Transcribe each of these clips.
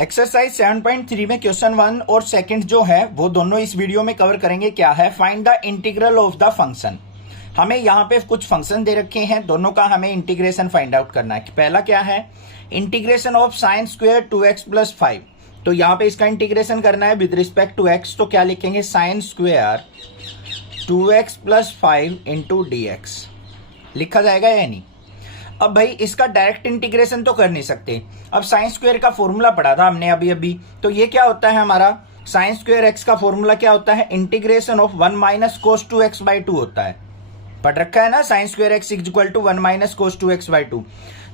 Exercise 7.3 में question 1 और second जो है वो दोनों इस वीडियो में कवर करेंगे। क्या है? Find the integral of the function. हमें यहाँ पे कुछ फंक्शन दे रखे हैं, दोनों का हमें इंटीग्रेशन फाइंड आउट करना है। पहला क्या है? Integration of sine square 2x plus 5। तो यहाँ पे इसका इंटीग्रेशन करना है विद रिस्पेक्ट टू x। तो क्या लिखेंगे? Sine square 2x plus 5 into dx लिखा जाएगा या नहीं? अब भाई इसका डायरेक्ट इंटीग्रेशन तो कर नहीं सकते। अब साइन स्क्वायर का फॉर्मूला पढ़ा था हमने अभी। तो ये क्या होता है हमारा? साइन स्क्वायर एक्स का फॉर्मूला क्या होता है? Integration of 1 minus cos 2x by 2 होता है। पढ़ रखा है ना, sine square X is equal to 1 minus cos 2x by 2।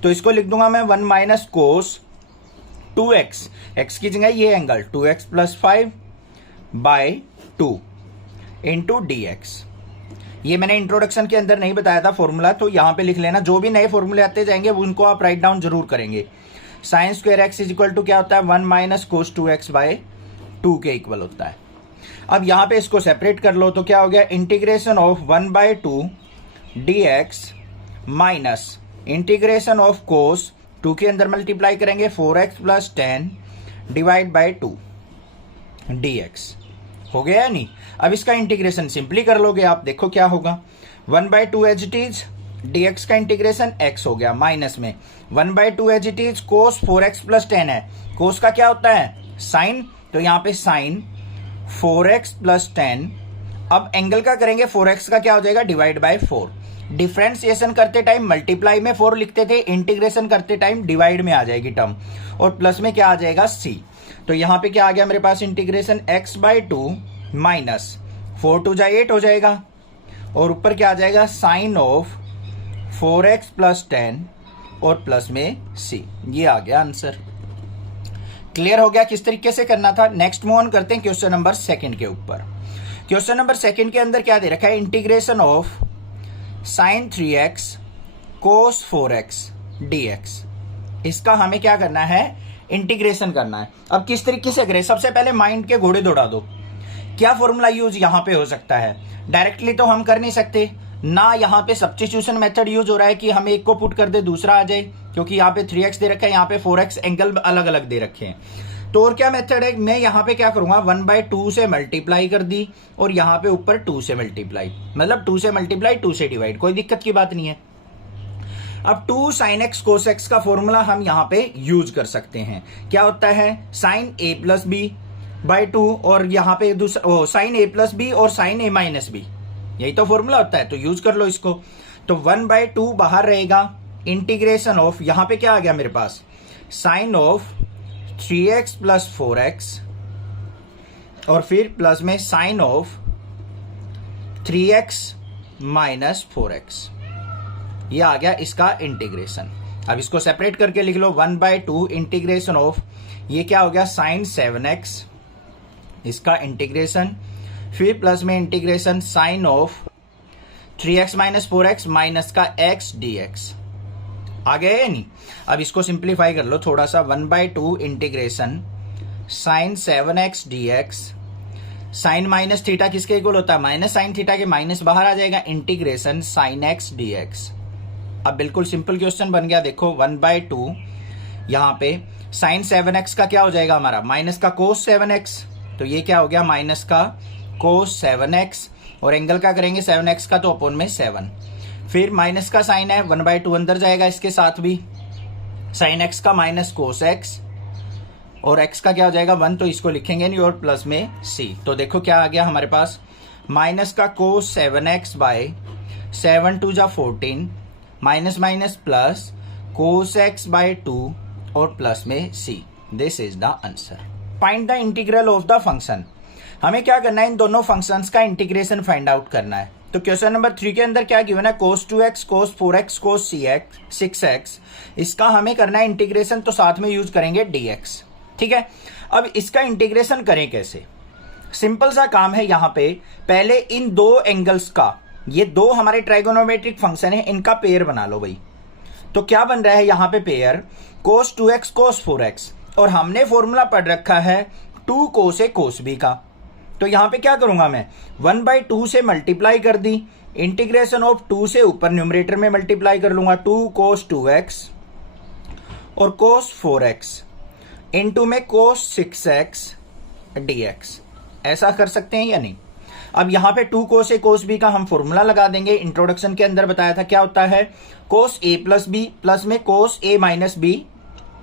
तो इसको लिख दूंगा मैं 1 माइनस कोस 2x, एक्स की जगह ये angle 2x plus 5 by 2 into dx। ये मैंने इंट्रोडक्शन के अंदर नहीं बताया था फॉर्मूला, तो यहां पे लिख लेना। जो भी नए फॉर्मूले आते जाएंगे उनको आप राइट डाउन जरूर करेंगे। Sine square X is equal to क्या होता है? 1 माइनस कोस 2x बाय 2 के इक्वल होता है। अब यहां पे इसको सेपरेट कर लो तो क्या हो गया? Integration of 1 by 2 dx minus integration of cos 2 के अंदर मल्टीप्लाई करेंगे 4x plus 10 divide by 2 dx। हो गया या नहीं? अब इसका इंटीग्रेशन सिंपली कर लोगे आप, देखो क्या होगा। 1 by 2 as it is, dx का इंटीग्रेशन x हो गया माइनस में 1 by 2 as it is cos 4x plus 10 है। कोस का क्या होता है? साइन। तो यहाँ पे साइन 4x प्लस 10। अब एंगल का करेंगे 4x का क्या हो जाएगा? Divide by 4। डिफ्रेंसिएशन करते टाइम मल्टीप्लाई में 4 लिखते थे, इंटीग्रेशन करते टाइम डिवाइड में आ जाएगी टर्म, और प्लस में क्या आ जाएगा? c। तो यहां पे क्या आ गया मेरे पास? इंटीग्रेशन x बाई 2 माइनस 4 टू जा 8 हो जाएगा, और ऊपर क्या आ जाएगा? साइन ऑफ 4x प्लस 10 और प्लस में c। ये आ गया आंसर। क्लियर हो गया किस तरीके से करना था? नेक्स्ट मूव ऑन करते हैं क्वेश्चन नंबर सेकंड के ऊपर। क्वेश्चन नंबर सेकंड के अंदर क्या दे रखा है? Integration of sign 3x cos 4x dx। इसका हमें क्या करना है? इंटीग्रेशन करना है। अब किस तरीके से करें? सबसे पहले माइंड के घोड़े दौड़ा दो। क्या फॉर्मूला यूज यहां पे हो सकता है? डायरेक्टली तो हम कर नहीं सकते ना, यहां पे सब्स्टिट्यूशन मेथड यूज हो रहा है कि हम एक को पुट कर दे दूसरा आ जाए, क्योंकि यहाँ पे 3x दे रखा है, यहाँ पे 4x, एंगल अलग अलग दे रखे हैं। तो और क्या मेथड है? मैं यहाँ पे क्या करूंगा? 1 बाई 2 से मल्टीप्लाई कर दी, और यहाँ पे ऊपर 2 से मल्टीप्लाई, मतलब 2 से मल्टीप्लाई 2 से डिवाइड, कोई दिक्कत की बात नहीं है। अब 2 साइन एक्स कोस एक्स का फॉर्मूला हम यहाँ पे यूज कर सकते हैं। क्या होता है? Sine A plus B by 2, और यहाँ पे दूसरा साइन ए प्लस बी और साइन ए माइनस बी, यही तो फॉर्मूला होता है, तो यूज कर लो इसको। तो 1 बाई 2 बाहर रहेगा, इंटीग्रेशन ऑफ यहाँ पे क्या आ गया मेरे पास? Sine of 3x plus 4x, और फिर प्लस में sign of 3x minus 4x। ये आ गया इसका इंटीग्रेशन। अब इसको सेपरेट करके लिख लो। 1 बाई 2 इंटीग्रेशन ऑफ, ये क्या हो गया? साइन 7x, इसका इंटीग्रेशन, फिर प्लस में integration sine of 3x minus 4x minus का x dx। आ गया या नहीं? अब इसको सिंप्लीफाई कर लो थोड़ा सा। 1 by 2 integration sine 7x dx, sine minus theta किसके इक्वल होता है? माइनस साइन थीटा के, माइनस बाहर आ जाएगा, इंटीग्रेशन साइन x dx। अब बिल्कुल सिंपल क्वेश्चन बन गया। देखो 1 बाई 2 यहाँ पे साइन 7x का क्या हो जाएगा हमारा? माइनस का कोस 7x, तो ये क्या हो गया? माइनस का कोस 7x, और एंगल का करेंगे 7x का, तो अपॉन में 7। फिर माइनस का साइन है, 1 बाई 2 अंदर जाएगा इसके साथ भी, साइन x का माइनस कोस x, और x का क्या हो जाएगा? 1, तो इसको लिखेंगे नहीं, और प्लस में c। तो देखो क्या आ गया हमारे पास? माइनस का कोस 7x बाय 7 टू जा 14, minus minus plus cos x by 2, और प्लस में c। This is the answer. Find the integral of the function. हमें क्या करना है? इन दोनों फंक्शंस का इंटीग्रेशन फाइंड आउट करना है। तो क्वेश्चन नंबर 3 के अंदर क्या गिवन है? कोस 2x कोस 4x कोस 6x। इसका हमें करना है इंटीग्रेशन, तो साथ में यूज करेंगे dx। ठीक है, अब इसका इंटीग्रेशन करें कैसे? सिंपल सा काम है। यहां पे पहले इन दो एंगल्स का, ये दो हमारे ट्राइगोनोमेट्रिक फंक्शन है, इनका पेयर बना लो भाई। तो क्या बन रहा है यहां पे? पेयर कोस 2x कोस 4x, और हमने फॉर्मूला पढ़ रखा है 2 कोस ए कोस बी का। तो यहां पे क्या करूंगा मैं? 1 बाई 2 से मल्टीप्लाई कर दी, इंटीग्रेशन ऑफ 2 से ऊपर न्यूमरेटर में मल्टीप्लाई कर लूंगा, 2 कोस 2x और कोस 4x इनटू में कोस 6x dx, ऐसा कर सकते हैं या नहीं। अब यहां पे 2 कोस ए कोस बी का हम फॉर्मूला लगा देंगे। इंट्रोडक्शन के अंदर बताया था क्या होता है, कोस ए प्लस बी प्लस में कोस ए माइनस बी,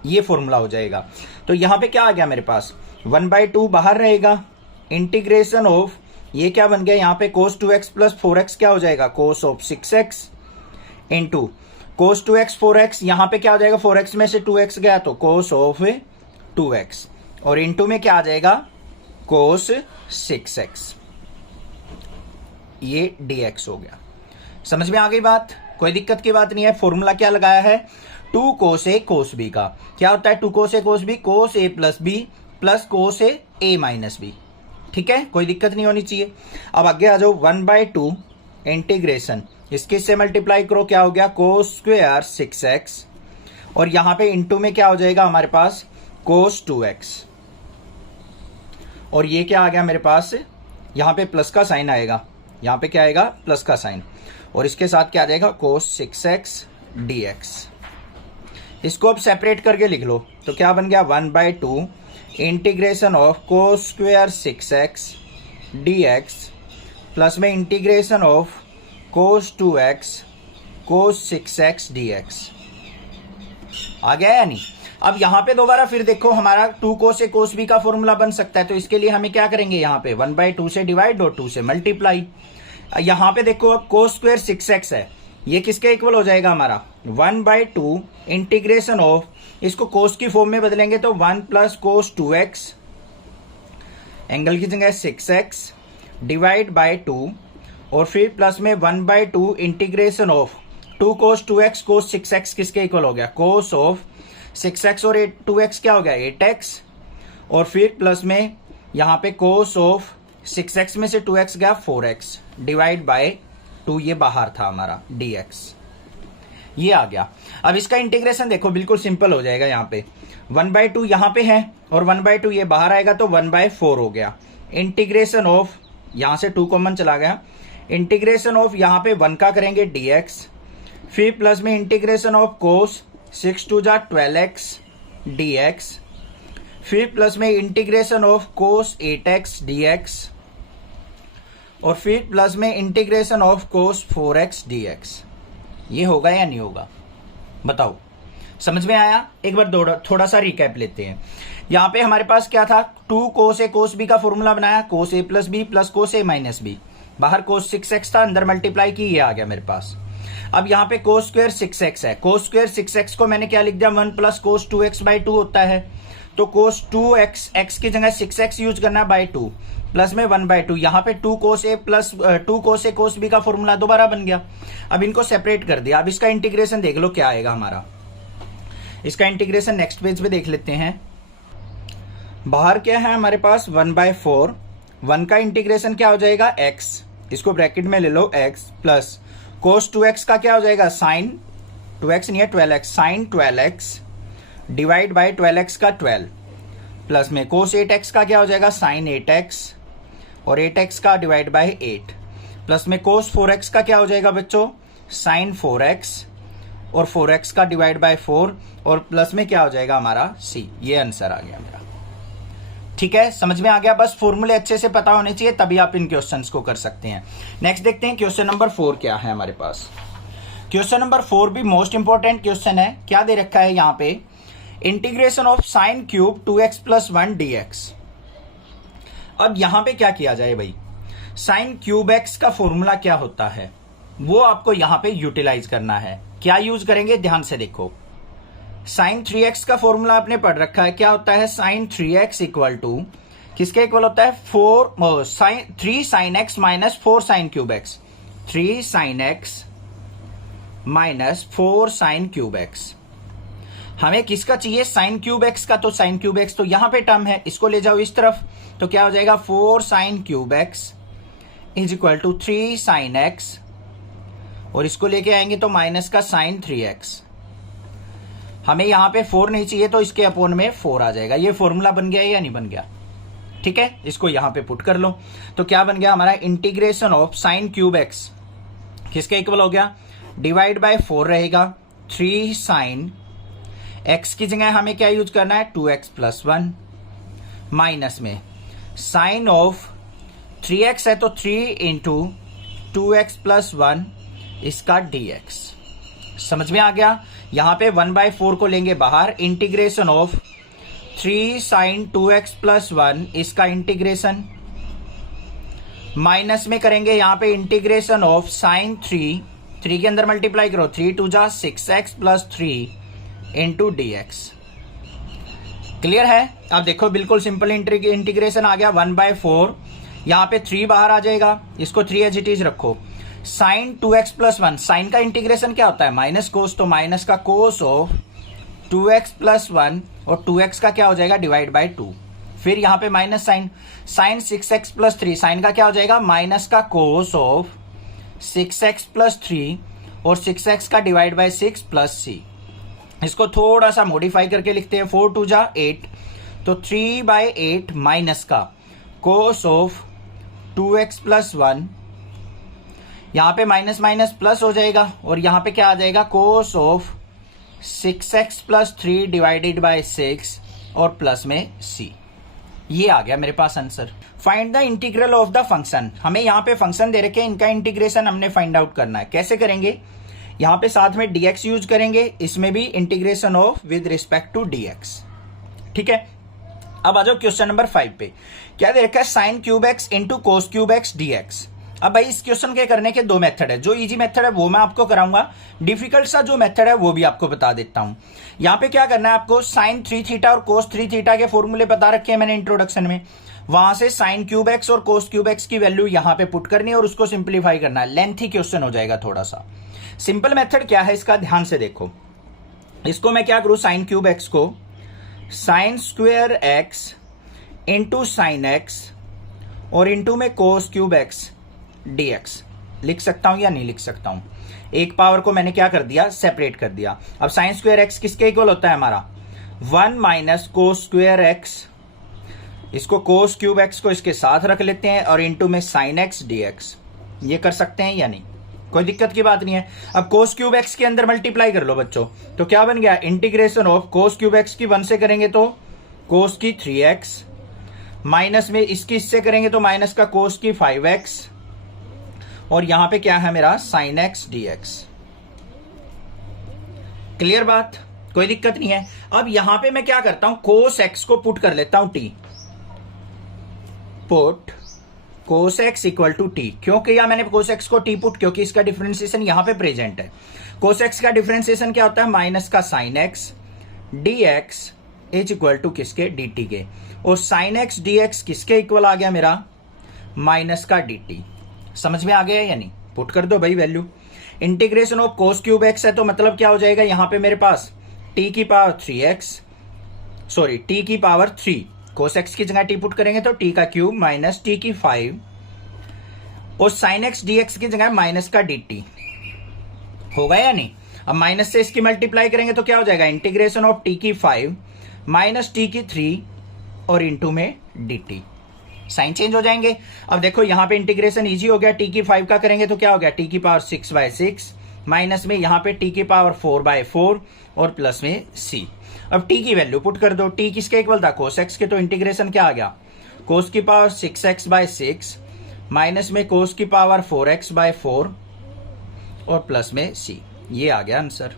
ये फॉर्मूला हो जाएगा। तो यहां पे क्या आ गया मेरे पास, 1/2 बाहर रहेगा, इंटीग्रेशन ऑफ ये क्या बन गया यहाँ पे cos 2x प्लस 4x क्या हो जाएगा, cos of 6x into cos 2x 4x, यहां पे क्या हो जाएगा, 4x में से 2x गया तो cos ऑफ 2x, और इंटू में क्या आ जाएगा, cos 6x, ये dx हो गया। समझ में आ गई बात, कोई दिक्कत की बात नहीं है। फॉर्मूला क्या लगाया है, 2 cos a cos b का क्या होता है, 2 cos a cos b cos a plus b plus cos a minus b, ठीक है, कोई दिक्कत नहीं होनी चाहिए। अब आगे आ जाओ, 1/2 इंटीग्रेशन, इसके से मल्टीप्लाई करो, क्या हो गया, cos स्क्वायर 6x, और यहां पे इंटू में क्या हो जाएगा हमारे पास, cos 2x, और ये क्या आ गया मेरे पास, यहां पे प्लस का साइन आएगा, यहां पे क्या आएगा, प्लस का साइन, और इसके साथ क्या आ जाएगा, cos 6x dx। इसको अब सेपरेट करके लिख लो, तो क्या बन गया, 1/2 integration of cos square 6x dx plus में integration of cos 2x cos 6x dx। आ गया या नहीं। अब यहां पे दोबारा फिर देखो, हमारा 2 cos a cos b का फॉर्मूला बन सकता है, तो इसके लिए हमें क्या करेंगे, यहाँ पे 1/2 से डिवाइड और 2 से मल्टीप्लाई। यहां पे देखो अब cos स्क्वायर 6x है, ये किसके इक्वल हो जाएगा हमारा, 1/2 इंटीग्रेशन ऑफ, इसको cos की फॉर्म में बदलेंगे तो 1 प्लस cos 2x, एंगल की जगह 6x डिवाइड बाय 2, और फिर प्लस में 1/2 integration of 2 cos 2x cos 6x किसके इक्वल हो गया, cos ऑफ 6x, और 2x क्या हो गया, 8x, और फिर प्लस में यहां पे cos ऑफ 6x में से 2x गया 4x डिवाइड बाय 2, ये बाहर था हमारा dx, ये आ गया। अब इसका इंटीग्रेशन देखो बिल्कुल सिंपल हो जाएगा, यहाँ पे 1/2 यहाँ पे है और 1/2 ये बाहर आएगा तो 1/4 हो गया। इंटीग्रेशन ऑफ, यहाँ से 2 कॉमन चला गया, इंटीग्रेशन ऑफ यहाँ पे 1 का करेंगे dx, फिर प्लस में इंटीग्रेशन ऑफ cos 6 2 जा 12x dx, फिर प्लस में integration of cos 8x dx, और फिर प्लस में integration of cos 4x dx। ये होगा या नहीं होगा, बताओ, समझ में आया। एक बार थोड़ा सा रिकैप लेते हैं। यहां पे हमारे पास क्या था, 2 cos a cos b का फॉर्मूला बनाया, cos a plus b plus cos a minus b, बाहर cos 6x था, अंदर मल्टीप्लाई की, ये आ गया मेरे पास। अब यहाँ पे cos स्क्वायर 6x है, cos स्क्वायर 6x को मैंने क्या लिख दिया, 1 प्लस cos 2x/2 होता है, तो cos 2x, x की जगह 6x यूज करना बाय 2, प्लस में 1/2, यहाँ पे 2 cos a plus 2 cos a cos b का फॉर्मूला दोबारा बन गया। अब इनको सेपरेट कर दिया। अब इसका इंटीग्रेशन देख लो क्या आएगा हमारा, इसका इंटीग्रेशन नेक्स्ट पेज पे देख लेते हैं। बाहर क्या है हमारे पास, 1/4, 1 का इंटीग्रेशन क्या हो जाएगा, x, इसको ब्रैकेट में ले लो, x प्लस cos 2x का क्या हो जाएगा, साइन 2x नहीं है 12x, sign 12x divide by 12x का 12, प्लस में cos 8x का क्या हो जाएगा, साइन 8x, और 8x का डिवाइड बाय 8, प्लस में cos 4x का क्या हो जाएगा बच्चों, साइन 4x, और 4x का डिवाइड बाय 4, और प्लस में क्या हो जाएगा हमारा c। ये आंसर आ गया मेरा, ठीक है, समझ में आ गया। बस फॉर्मूले अच्छे से पता होने चाहिए, तभी आप इन क्वेश्चंस को कर सकते हैं। नेक्स्ट देखते हैं क्वेश्चन नंबर 4 क्या है हमारे पास। क्वेश्चन नंबर 4 भी मोस्ट इंपॉर्टेंट क्वेश्चन है। क्या दे रखा है यहाँ पे, integration of sine cube 2x plus 1 dx। अब यहां पे क्या किया जाए भाई, साइन क्यूब x का फॉर्मूला क्या होता है वो आपको यहां पे यूटिलाइज करना है। क्या यूज करेंगे, ध्यान से देखो। साइन 3x का फॉर्मूला आपने पढ़ रखा है, क्या होता है, साइन 3x इक्वल टू किसके इक्वल होता है, 3 sine x minus 4 sine cube x, 3 sine x minus 4 sine cube x। हमें किसका चाहिए, साइन क्यूब x का, तो साइन क्यूब x तो यहां पे टर्म है, इसको ले जाओ इस तरफ, तो क्या हो जाएगा 4 sine cube x is equal to 3 sine x, और इसको लेके आएंगे तो माइनस का साइन 3x। हमें यहां पे 4 नहीं चाहिए, तो इसके अपोन में 4 आ जाएगा। ये फॉर्मूला बन गया या नहीं बन गया, ठीक है, इसको यहां पे पुट कर लो। तो क्या बन गया हमारा, integration of sign cube x किसके इक्वल हो गया, डिवाइड बाय 4 रहेगा, 3 साइन x की जगह हमें क्या यूज करना है, 2x प्लस 1 माइनस में साइन ऑफ 3x है तो 3 इंटू 2x प्लस 1 इसका dx। समझ में आ गया। यहां पे 1/4 को लेंगे बाहर, integration of 3 sign 2x plus 1 इसका इंटीग्रेशन, माइनस में करेंगे यहां पे इंटीग्रेशन ऑफ साइन 3 के अंदर मल्टीप्लाई करो, 3 2 जा 6x plus 3 into dx। Clear है। अब देखो बिल्कुल सिंपल इंटीग्रेशन आ गया, 1/4 यहां पे 3 बाहर आ जाएगा, इसको 3 एज इट इज रखो। साइन 2x प्लस 1, साइन का इंटीग्रेशन क्या होता है, माइनस कोस, तो माइनस का कोस ऑफ 2x प्लस 1 और 2x का क्या हो जाएगा, डिवाइड बाय 2। फिर यहां पे minus sine, sine 6x plus 3, sine का क्या हो जाएगा, माइनस का कोस ऑफ 6x प्लस 3 और 6x का डिवाइड बाय 6 प्लस c। इसको थोड़ा सा मॉडिफाई करके लिखते हैं, 4 2 जा 8, तो 3/8 माइनस का कोस ऑफ 2x प्लस 1, यहां पे माइनस माइनस प्लस हो जाएगा और यहां पे क्या आ जाएगा, cos of 6x plus 3 divided by 6 और प्लस में c। ये आ गया मेरे पास answer. Find the integral of the function. हमें यहाँ पे फंक्शन दे रखे हैं, इनका इंटीग्रेशन हमने फाइंड आउट करना है। कैसे करेंगे, यहाँ पे साथ में dx यूज करेंगे, इसमें भी integration of with respect to dx। ठीक है। अब आ जाओ क्वेश्चन नंबर 5 पे। क्या दे रखा है, साइन क्यूब एक्स इंटू कोस क्यूब एक्स dx। अब भाई इस क्वेश्चन के करने के 2 मेथड है। जो इजी मेथड है वो मैं आपको कराऊंगा, डिफिकल्ट सा जो मेथड है वो भी आपको बता देता हूं। यहां पे क्या करना है आपको, साइन 3 थीटा और कोस 3 थीटा के फॉर्मूले बता रखे हैं मैंने इंट्रोडक्शन में, वहां से साइन क्यूब एक्स और कोस क्यूब एक्स की वैल्यू यहां पे पुट करनी है और उसको सिंप्लीफाई करना है। लेंथी क्वेश्चन हो जाएगा थोड़ा सा। सिंपल मेथड क्या है इसका, ध्यान से देखो। इसको मैं क्या करूं, साइन क्यूब एक्स को sine square x into sine x और इंटू में कोस क्यूब एक्स dx लिख सकता हूं या नहीं लिख सकता हूं। एक पावर को मैंने क्या कर दिया, सेपरेट कर दिया। अब साइन स्क्वायर एक्स किसके इक्वल होता है हमारा, 1 माइनस कोस स्क्वायर एक्स। इसको कोस क्यूब एक्स को इसके साथ रख लेते हैं और इंटू में साइन एक्स dx। ये कर सकते हैं या नहीं, कोई दिक्कत की बात नहीं है। अब कोस क्यूब एक्स के अंदर मल्टीप्लाई कर लो बच्चों, तो क्या बन गया, integration of cos cube x की 1 से करेंगे तो कोस की 3x, माइनस में इसकी इससे करेंगे तो माइनस का कोस की 5x, और यहां पे क्या है मेरा साइन एक्स dx। क्लियर बात, कोई दिक्कत नहीं है। अब यहां पे मैं क्या करता हूं, कोस एक्स को पुट कर लेता हूं t, put cos x equal to T. क्यों किया मैंने कोस एक्स को टी पुट, क्योंकि इसका डिफरेंशिएशन यहां पे प्रेजेंट है। कोस एक्स का डिफरेंशिएशन क्या होता है, माइनस का sine x dx is equal to किसके, dt के, और साइन एक्स dx किसके इक्वल आ गया मेरा, माइनस का dt। समझ में आ गया या नहीं, पुट कर दो भाई value. Integration of cos cube x है तो मतलब क्या हो जाएगा, यहां पे मेरे पास t की पावर 3x, सॉरी t की पावर 3, कोस एक्स की जगह t पुट करेंगे तो t का क्यूब माइनस t की 5 और साइन एक्स dx की जगह माइनस का dt। होगा या नहीं। अब माइनस से इसकी मल्टीप्लाई करेंगे तो क्या हो जाएगा, इंटीग्रेशन ऑफ t की 5 माइनस t की 3 और इंटू में dt। साइन चेंज हो जाएंगे। अब देखो यहां पे इंटीग्रेशन इजी हो गया, t की 5 का करेंगे तो क्या हो गया, t की पावर 6/6 माइनस में यहां पे t की पावर 4/4 और प्लस में c। अब t की वैल्यू पुट कर दो, t किसके इक्वल था, कोस एक्स के, तो इंटीग्रेशन क्या आ गया, कोस की पावर 6x/6 माइनस में कोस की पावर 4x/4 और प्लस में c। ये आ गया आंसर।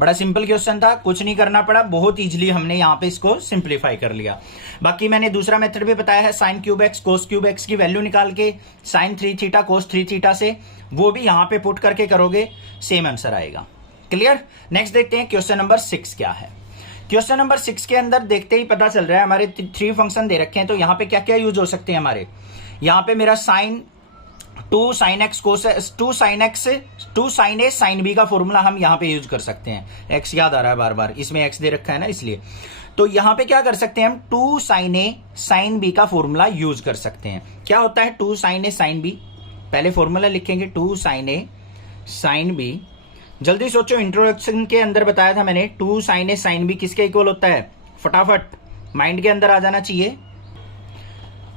बड़ा सिंपल क्वेश्चन था, कुछ नहीं करना पड़ा, बहुत इजीली हमने यहाँ पे इसको सिंप्लीफाई कर लिया। बाकी मैंने दूसरा मेथड भी बताया है, sine cube x cos cube x की वैल्यू निकाल के साइन 3 थीटा कोस 3 थीटा से, वो भी यहाँ पे पुट करके करोगे, सेम आंसर आएगा। क्लियर। नेक्स्ट देखते हैं क्वेश्चन नंबर 6 क्या है। क्वेश्चन नंबर 6 के अंदर देखते ही पता चल रहा है हमारे 3 फंक्शन दे रखे हैं, तो यहाँ पे क्या क्या यूज हो सकते हैं हमारे। यहाँ पे मेरा साइन 2 साइन एक्स कोस 2 साइन एक्स 2 साइन ए साइन बी का फॉर्मूला हम यहाँ पे यूज कर सकते हैं। एक्स याद आ रहा है बार बार, इसमें एक्स दे रखा है ना इसलिए। तो यहाँ पे क्या कर सकते हैं हम, 2 साइन ए साइन बी का फॉर्मूला यूज कर सकते हैं। क्या होता है 2 साइन ए साइन बी, पहले फॉर्मूला लिखेंगे 2 साइन ए साइन बी। जल्दी सोचो, इंट्रोडक्शन के अंदर बताया था मैंने 2 साइन ए साइन बी किसके इक्वल होता है, फटाफट माइंड के अंदर आ जाना चाहिए।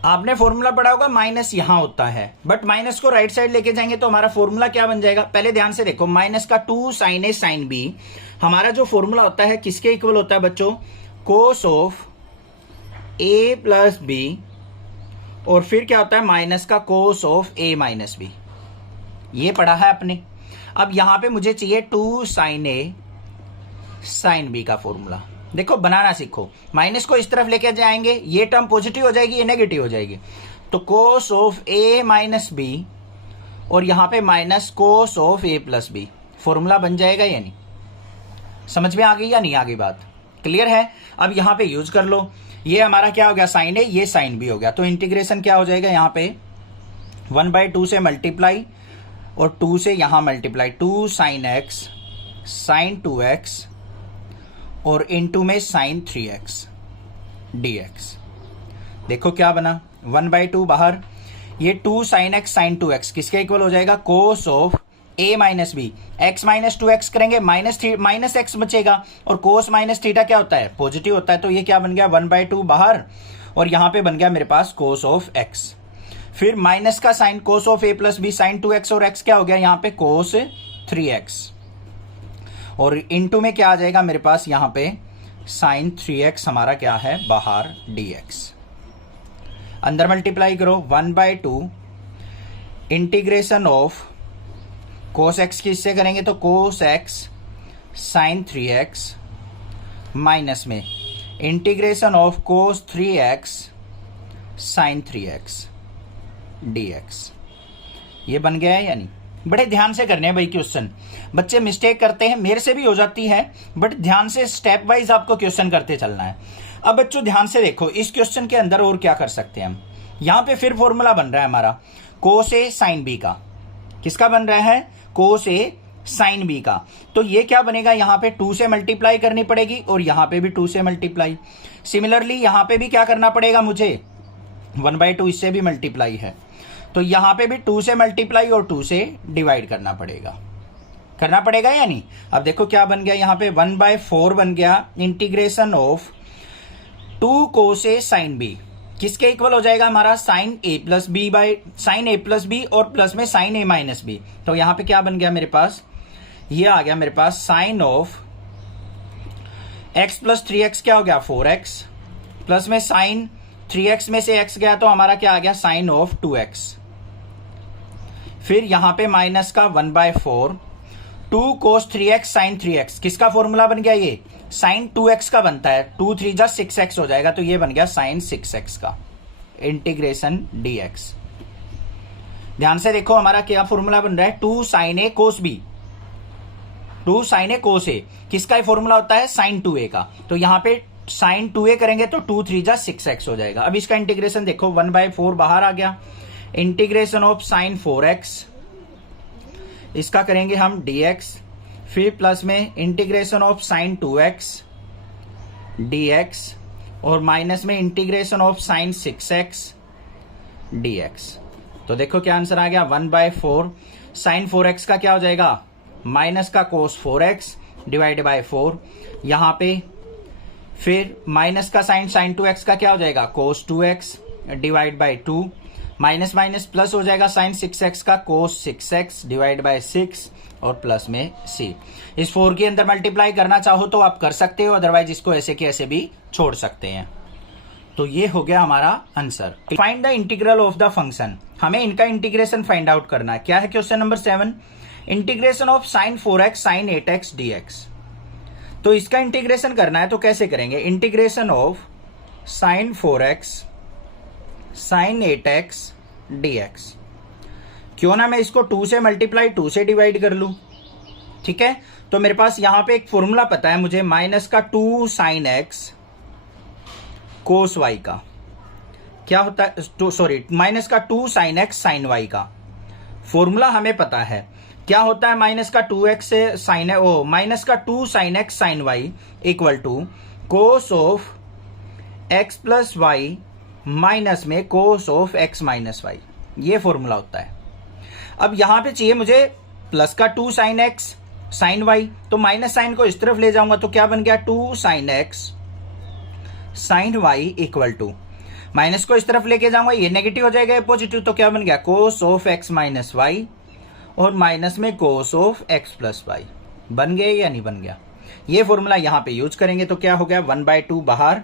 आपने फॉर्मूला पढ़ा होगा माइनस यहां होता है, बट माइनस को राइट साइड लेके जाएंगे तो हमारा फॉर्मूला क्या बन जाएगा, पहले ध्यान से देखो, माइनस का 2 sin a sin b, हमारा जो फॉर्मूला होता है किसके इक्वल होता है बच्चों, cos of a plus B, और फिर क्या होता है माइनस का cos of a minus B, ये पढ़ा है आपने। अब यहां पे मुझे चाहिए 2 sin a sin b का फॉर्मूला। देखो बनाना सीखो, माइनस को इस तरफ लेके जाएंगे, ये टर्म पॉजिटिव हो जाएगी, ये नेगेटिव हो जाएगी, तो cos of a minus B और यहां पे minus cos of a plus B, formula बन जाएगा या नहीं, समझ में आ गई या नहीं आ गई बात, क्लियर है। अब यहां पे यूज कर लो, ये हमारा क्या हो गया साइन ए, ये साइन बी हो गया, तो इंटीग्रेशन क्या हो जाएगा, यहां पे 1/2 से मल्टीप्लाई और 2 से यहां multiply, 2 sin x sin 2x और इनटू में sin 3x dx। देखो क्या बना, 1/2 बाहर, ये 2 sin x sin 2x किसके इक्वल हो जाएगा, cos of a minus b, x minus 2x करेंगे माइनस x बचेगा, और कोस माइनस थीटा क्या होता है, पॉजिटिव होता है, तो ये क्या बन गया 1/2 बाहर, और यहां पे बन गया मेरे पास कोस ऑफ x, फिर माइनस का sine cos of a plus b sin 2x, और x क्या हो गया यहां पे कोस 3x, और इनटू में क्या आ जाएगा मेरे पास यहां पे sin 3x हमारा क्या है बाहर dx, अंदर मल्टीप्लाई करो 1/2 इंटीग्रेशन ऑफ कोस x किससे करेंगे, तो कोस x sin 3x माइनस में integration of cos 3x sin 3x dx, ये बन गया है या नहीं। बड़े ध्यान से करने हैं भाई क्वेश्चन, बच्चे मिस्टेक करते हैं, मेरे से भी हो जाती है, बट ध्यान से स्टेप वाइज आपको क्वेश्चन करते चलना है। अब बच्चों ध्यान से देखो, इस क्वेश्चन के अंदर और क्या कर सकते हैं हम, यहां पे फिर फॉर्मूला बन रहा है हमारा कोस ए साइन बी का, किसका बन रहा है, कोस ए साइन बी का, तो ये क्या बनेगा, यहां पे 2 से मल्टीप्लाई करनी पड़ेगी और यहां पे भी 2 से मल्टीप्लाई, सिमिलरली यहां पे भी क्या करना पड़ेगा मुझे, 1/2 इससे भी मल्टीप्लाई है, तो यहां पे भी 2 से मल्टीप्लाई और 2 से डिवाइड करना पड़ेगा या नहीं। अब देखो क्या बन गया, यहां पे 1/4 बन गया integration of 2 cos a sine b, किसके इक्वल हो जाएगा हमारा sine A plus B by sine A plus B और प्लस में साइन ए माइनस बी, तो यहां पे क्या बन गया मेरे पास, ये आ गया मेरे पास sine of x plus 3x क्या हो गया 4x, प्लस में साइन 3x में से x गया तो हमारा क्या आ गया साइन ऑफ 2x, फिर यहां पे माइनस का 1/4 2 cos 3x sin 3x, किसका फॉर्मूला बन गया, ये sin 2x का बनता है, 2 3 जा 6x हो जाएगा, तो ये बन गया sin 6x का इंटीग्रेशन dx। ध्यान से देखो हमारा क्या फॉर्मूला बन रहा है, 2 sin a cos b, 2 sin a cos a, किसका फॉर्मूला होता है sin 2a का, तो यहां पे sin 2a करेंगे तो 2 3 जा 6x हो जाएगा। अब इसका इंटीग्रेशन देखो 1/4 बाहर आ गया, इंटीग्रेशन ऑफ sin 4x, इसका करेंगे हम dx, फिर प्लस में integration of sin 2x dx और माइनस में integration of sin 6x dx, तो देखो क्या आंसर आ गया 1/4 sin 4x का क्या हो जाएगा माइनस का cos 4x डिवाइड बाय 4, यहां पे फिर माइनस का sin 2x का क्या हो जाएगा cos 2x divide by 2, minus minus plus हो जाएगा sin 6x का cos 6x डिवाइड बाय 6 और प्लस में c। इस 4 के अंदर मल्टीप्लाई करना चाहो तो आप कर सकते हो, अदरवाइज इसको ऐसे के ऐसे भी छोड़ सकते हैं। तो ये हो गया हमारा answer. Find the integral of the function, हमें इनका इंटीग्रेशन फाइंड आउट करना है। क्या है question number 7, integration of sin 4x sin 8x dx। तो इसका इंटीग्रेशन करना है तो कैसे करेंगे, integration of sin 4x sin 8x dx, क्यों ना मैं इसको 2 से मल्टीप्लाई 2 से डिवाइड कर लूं, ठीक है। तो मेरे पास यहां पे एक फॉर्मूला पता है मुझे, माइनस का 2 sin x cos y का क्या होता है, सॉरी माइनस का 2 sin x sin y का फॉर्मूला हमें पता है, क्या होता है माइनस का 2x से साइन माइनस का 2 sin x sin y equal to cos of x plus y minus में cos of x minus y, ये फॉर्मूला होता है। अब यहां पे चाहिए मुझे प्लस का 2 sin x sin y, तो माइनस साइन को इस तरफ ले जाऊंगा तो क्या बन गया 2 sin x sin y equal to minus को इस तरफ लेके जाऊंगा, ये नेगेटिव हो जाएगा, ये पॉजिटिव, तो क्या बन गया cos of x minus y, और माइनस में cos of x plus y. बन गए या नहीं बन गया? ये फॉर्मूला यहां पे यूज करेंगे तो क्या हो गया 1/2 बाहर,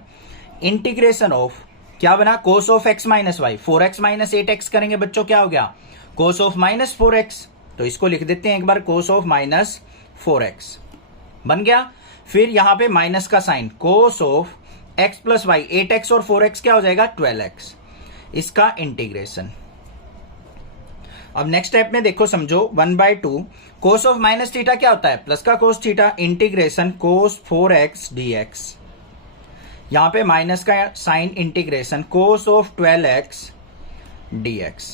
इंटीग्रेशन ऑफ क्या बना cos of x minus y, 4x minus 8x करेंगे बच्चों, क्या हो गया कोस ऑफ माइनस 4x, तो इसको लिख देते हैं एक बार कोस ऑफ माइनस 4x बन गया। फिर यहां पे माइनस का sine, cos of x plus y, 8x और 4x क्या हो जाएगा 12x, इसका इंटीग्रेशन। अब नेक्स्ट स्टेप में देखो समझो 1/2 कोस ऑफ माइनस थीटा क्या होता है प्लस का cos theta, integration cos 4x dx, यहां पे माइनस का sine, integration cos of 12x dx।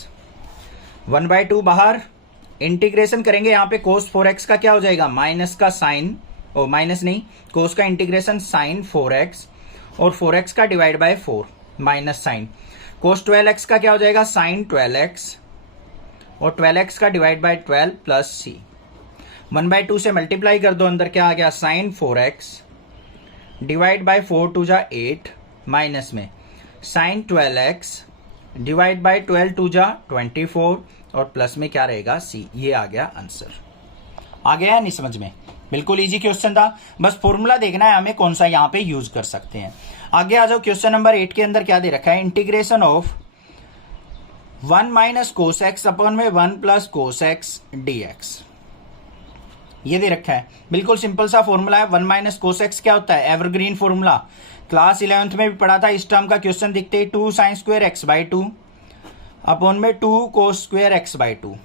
1/2 बाहर, इंटीग्रेशन करेंगे यहां पे कोस 4x का क्या हो जाएगा माइनस का साइन, ओ माइनस नहीं, कोस का इंटीग्रेशन साइन 4x, और 4x का divide by 4 minus sine, cos 12x का क्या हो जाएगा साइन 12x, और 12x का डिवाइड बाय 12 प्लस c। 1/2 से मल्टीप्लाई कर दो, अंदर क्या आ गया साइन 4x डिवाइड बाय 4 टू जा 8, माइनस में sign 12x divide by 12 to जा 24, और प्लस में क्या रहेगा c। ये आ गया आंसर। आ गया नहीं समझ में? बिल्कुल इजी क्वेश्चन था, बस फॉर्मूला देखना है हमें कौन सा यहां पे यूज कर सकते हैं। आगे आ जाओ, क्वेश्चन नंबर 8 के अंदर क्या दे रखा है, integration of 1 minus cos x upon में 1 प्लस कोस एक्स dx, ये दे रखा है। बिल्कुल सिंपल सा फॉर्मूला है। 1 माइनस कोस एक्स क्या होता है, एवरग्रीन फॉर्मूला, क्लास 11th में भी पढ़ा था। इस टर्म का क्वेश्चन दिखते ही 2 sine square x by 2 upon में 2 कोस स्क्वायर एक्स बाई 2,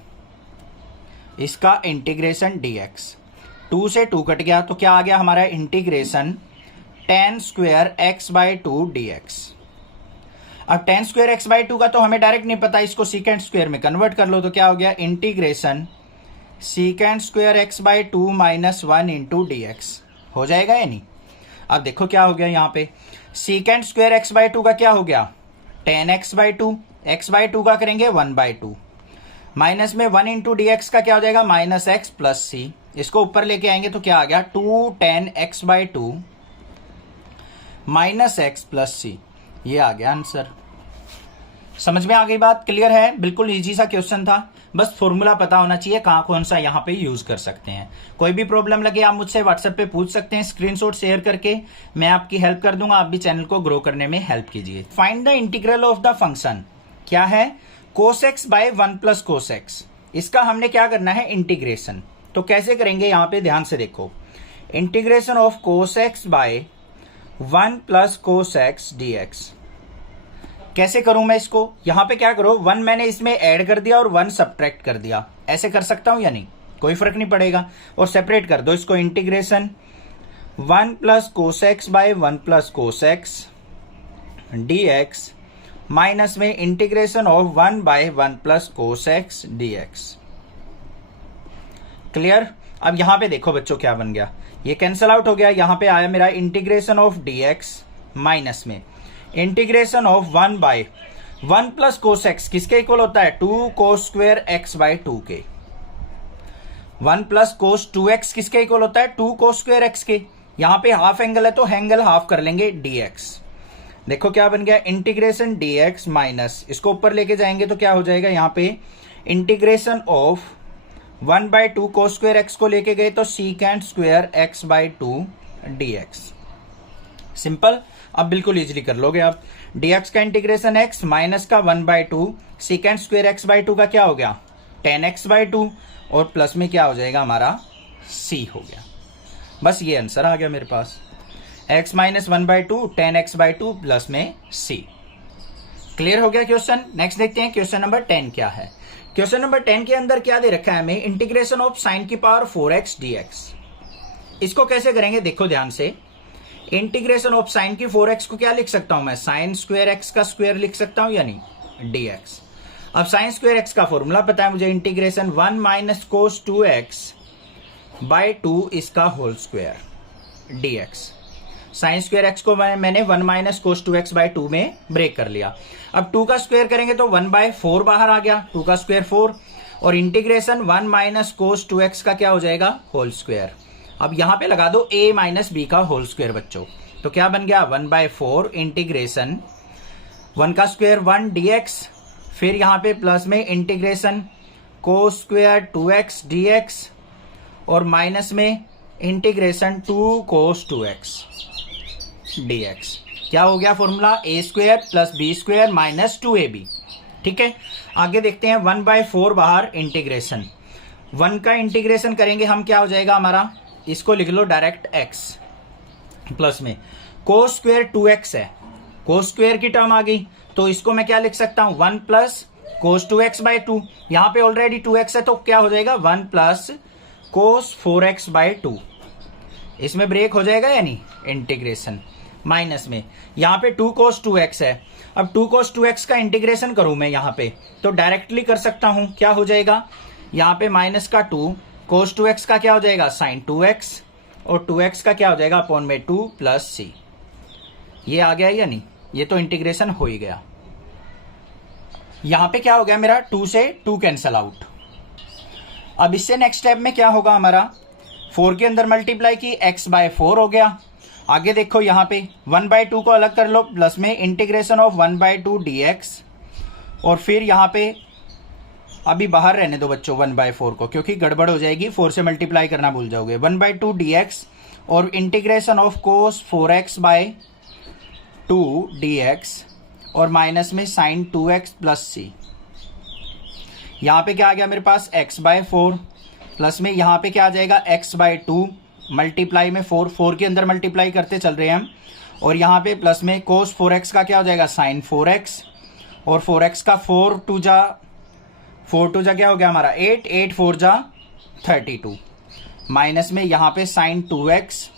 इसका इंटीग्रेशन dx। 2 से 2 कट गया तो क्या आ गया हमारा integration tan square x by 2 dx। अब tan स्क्वायर एक्स बाई 2 का तो हमें डायरेक्ट नहीं पता, इसको सीकेंड स्क्वायर में कन्वर्ट कर लो तो क्या हो गया integration secant square x by 2 minus 1 into dx, हो जाएगा या नहीं? अब देखो क्या हो गया यहाँ पे, सीकेंड स्क्वायर एक्स बाई 2 का क्या हो गया tan x by 2, x by 2 का करेंगे 1/2, माइनस में 1 इंटू dx का क्या हो जाएगा माइनस एक्स प्लस सी, इसको ऊपर लेके आएंगे तो क्या आ गया 2 tan x by 2 minus x plus c, ये आ गया आंसर। समझ में आ गई बात? क्लियर है? बिल्कुल इजी सा क्वेश्चन था, बस फॉर्मूला पता होना चाहिए कहां कौन सा यहां पे यूज कर सकते हैं। कोई भी प्रॉब्लम लगे आप मुझसे व्हाट्सएप पे पूछ सकते हैं, स्क्रीनशॉट शेयर करके मैं आपकी हेल्प कर दूंगा। आप भी चैनल को ग्रो करने में हेल्प कीजिए। Find the integral of the function, क्या है cos x by 1 plus cos x, इसका हमने क्या करना है इंटीग्रेशन। तो कैसे करेंगे यहां पे ध्यान से देखो, integration of cos x by 1 plus cos x dx। कैसे करूं मैं इसको, यहां पे क्या करो 1 मैंने इसमें ऐड कर दिया और 1 सब्ट्रैक्ट कर दिया, ऐसे कर सकता हूं या नहीं? कोई फर्क नहीं पड़ेगा, और सेपरेट कर दो इसको, integration 1 plus cos x by 1 plus cos x dx minus में integration of 1 by 1 plus cos x dx। Clear? अब यहां पे देखो बच्चों क्या बन गया, ये कैंसल आउट हो गया, यहां पे आया मेरा इंटीग्रेशन ऑफ dx माइनस में integration of 1 by 1 plus cos x किसके इक्वल होता है 2 कोस स्क्वायर एक्स बाय 2 के। 1 प्लस कोस 2x किसके इक्वल होता है 2 कोस स्क्वायर एक्स के। यहां पे हाफ एंगल है तो एंगल हाफ कर लेंगे dx। देखो क्या बन गया इंटीग्रेशन dx माइनस, इसको ऊपर लेके जाएंगे तो क्या हो जाएगा यहां पे integration of 1 by 2 cos square x को लेके गए तो secant square x by 2 dx। Simple, अब बिल्कुल इजीली कर लोगे आप। dx का इंटीग्रेशन x माइनस का 1/2 सीकेंड स्क्वायर एक्स बाई 2 का क्या हो गया tan x बाई 2, और प्लस में क्या हो जाएगा हमारा c हो गया। बस ये आंसर आ गया मेरे पास, x minus 1/2 tan x by 2 plus में c। क्लियर हो गया क्वेश्चन? नेक्स्ट देखते हैं क्वेश्चन नंबर 10 क्या है। क्वेश्चन नंबर 10 के अंदर क्या दे रखा है हमें, इंटीग्रेशन ऑफ साइन की पावर 4x dx। इसको कैसे करेंगे देखो ध्यान से, इंटीग्रेशन ऑफ साइन की 4x को क्या लिख सकता हूं मैं साइन स्क्वायर एक्स का स्क्वायर लिख सकता हूं या नहीं dx। अब साइन स्क्वायर एक्स का फॉर्मूला पता है मुझे, integration 1 minus cos 2x by 2 इसका whole square dx। Sine square x को मैंने 1 माइनस कोस 2x बाय 2 में ब्रेक कर लिया। अब 2 का स्क्वायर करेंगे तो 1 बाय 4 बाहर आ गया, 2 का स्क्वायर 4, और इंटीग्रेशन 1 माइनस कोस 2x का क्या हो जाएगा होल स्क्वायर। अब यहां पे लगा दो a माइनस बी का होल स्क्वायर बच्चों, तो क्या बन गया 1/4 इंटीग्रेशन 1 का स्क्वायर 1 dx, फिर यहाँ पे प्लस में integration cos square 2x dx और माइनस में इंटीग्रेशन 2 कोस 2x dx। क्या हो गया formula? a square plus b square minus 2ab। ठीक है, आगे देखते हैं 1/4 बाहर इंटीग्रेशन 1 का इंटीग्रेशन करेंगे हम, क्या हो जाएगा हमारा? इसको लिख लो डायरेक्ट x प्लस में कोस स्क्वायर 2x है, कोस स्क्वायर की टर्म आ गई तो इसको मैं क्या लिख सकता हूं? 1 प्लस कोस 2x/2। यहां पे ऑलरेडी 2x है तो क्या हो जाएगा? 1 प्लस कोस 4x/2। इसमें ब्रेक हो जाएगा या नहीं? इंटीग्रेशन माइनस में यहां पे 2 कोस 2x है। अब 2 कोस 2x का इंटीग्रेशन करूं मैं यहां पे तो डायरेक्टली कर सकता हूं। क्या हो जाएगा? यहां पे माइनस का 2 कोस 2x का क्या हो जाएगा? साइन 2x और 2x का क्या हो जाएगा? अपॉन में 2 प्लस c। ये आ गया या नहीं? ये तो इंटीग्रेशन हो ही गया। यहां पे क्या हो गया मेरा? 2 से 2 कैंसल आउट। अब इससे नेक्स्ट स्टेप में क्या होगा हमारा? 4 के अंदर मल्टीप्लाई की x/4 हो गया। आगे देखो यहां पे 1/2 को अलग कर लो, प्लस में इंटीग्रेशन ऑफ 1/2 dx और फिर यहां पे अभी बाहर रहने दो बच्चों 1/4 को, क्योंकि गड़बड़ हो जाएगी, 4 से मल्टीप्लाई करना भूल जाओगे। 1/2 dx और integration of cos 4x/2 dx और माइनस में साइन 2x प्लस c। यहां पे क्या आ गया मेरे पास? x/4 प्लस में यहां पे क्या आ जाएगा? x/2 मल्टीप्लाई में 4 के अंदर मल्टीप्लाई करते चल रहे हैं हम, और यहां पे प्लस में कोस 4x का क्या हो जाएगा? साइन 4x और 4x का 4 टू जा क्या हो गया हमारा? 8, 8 4 जा 32 माइनस में यहां पे साइन 2x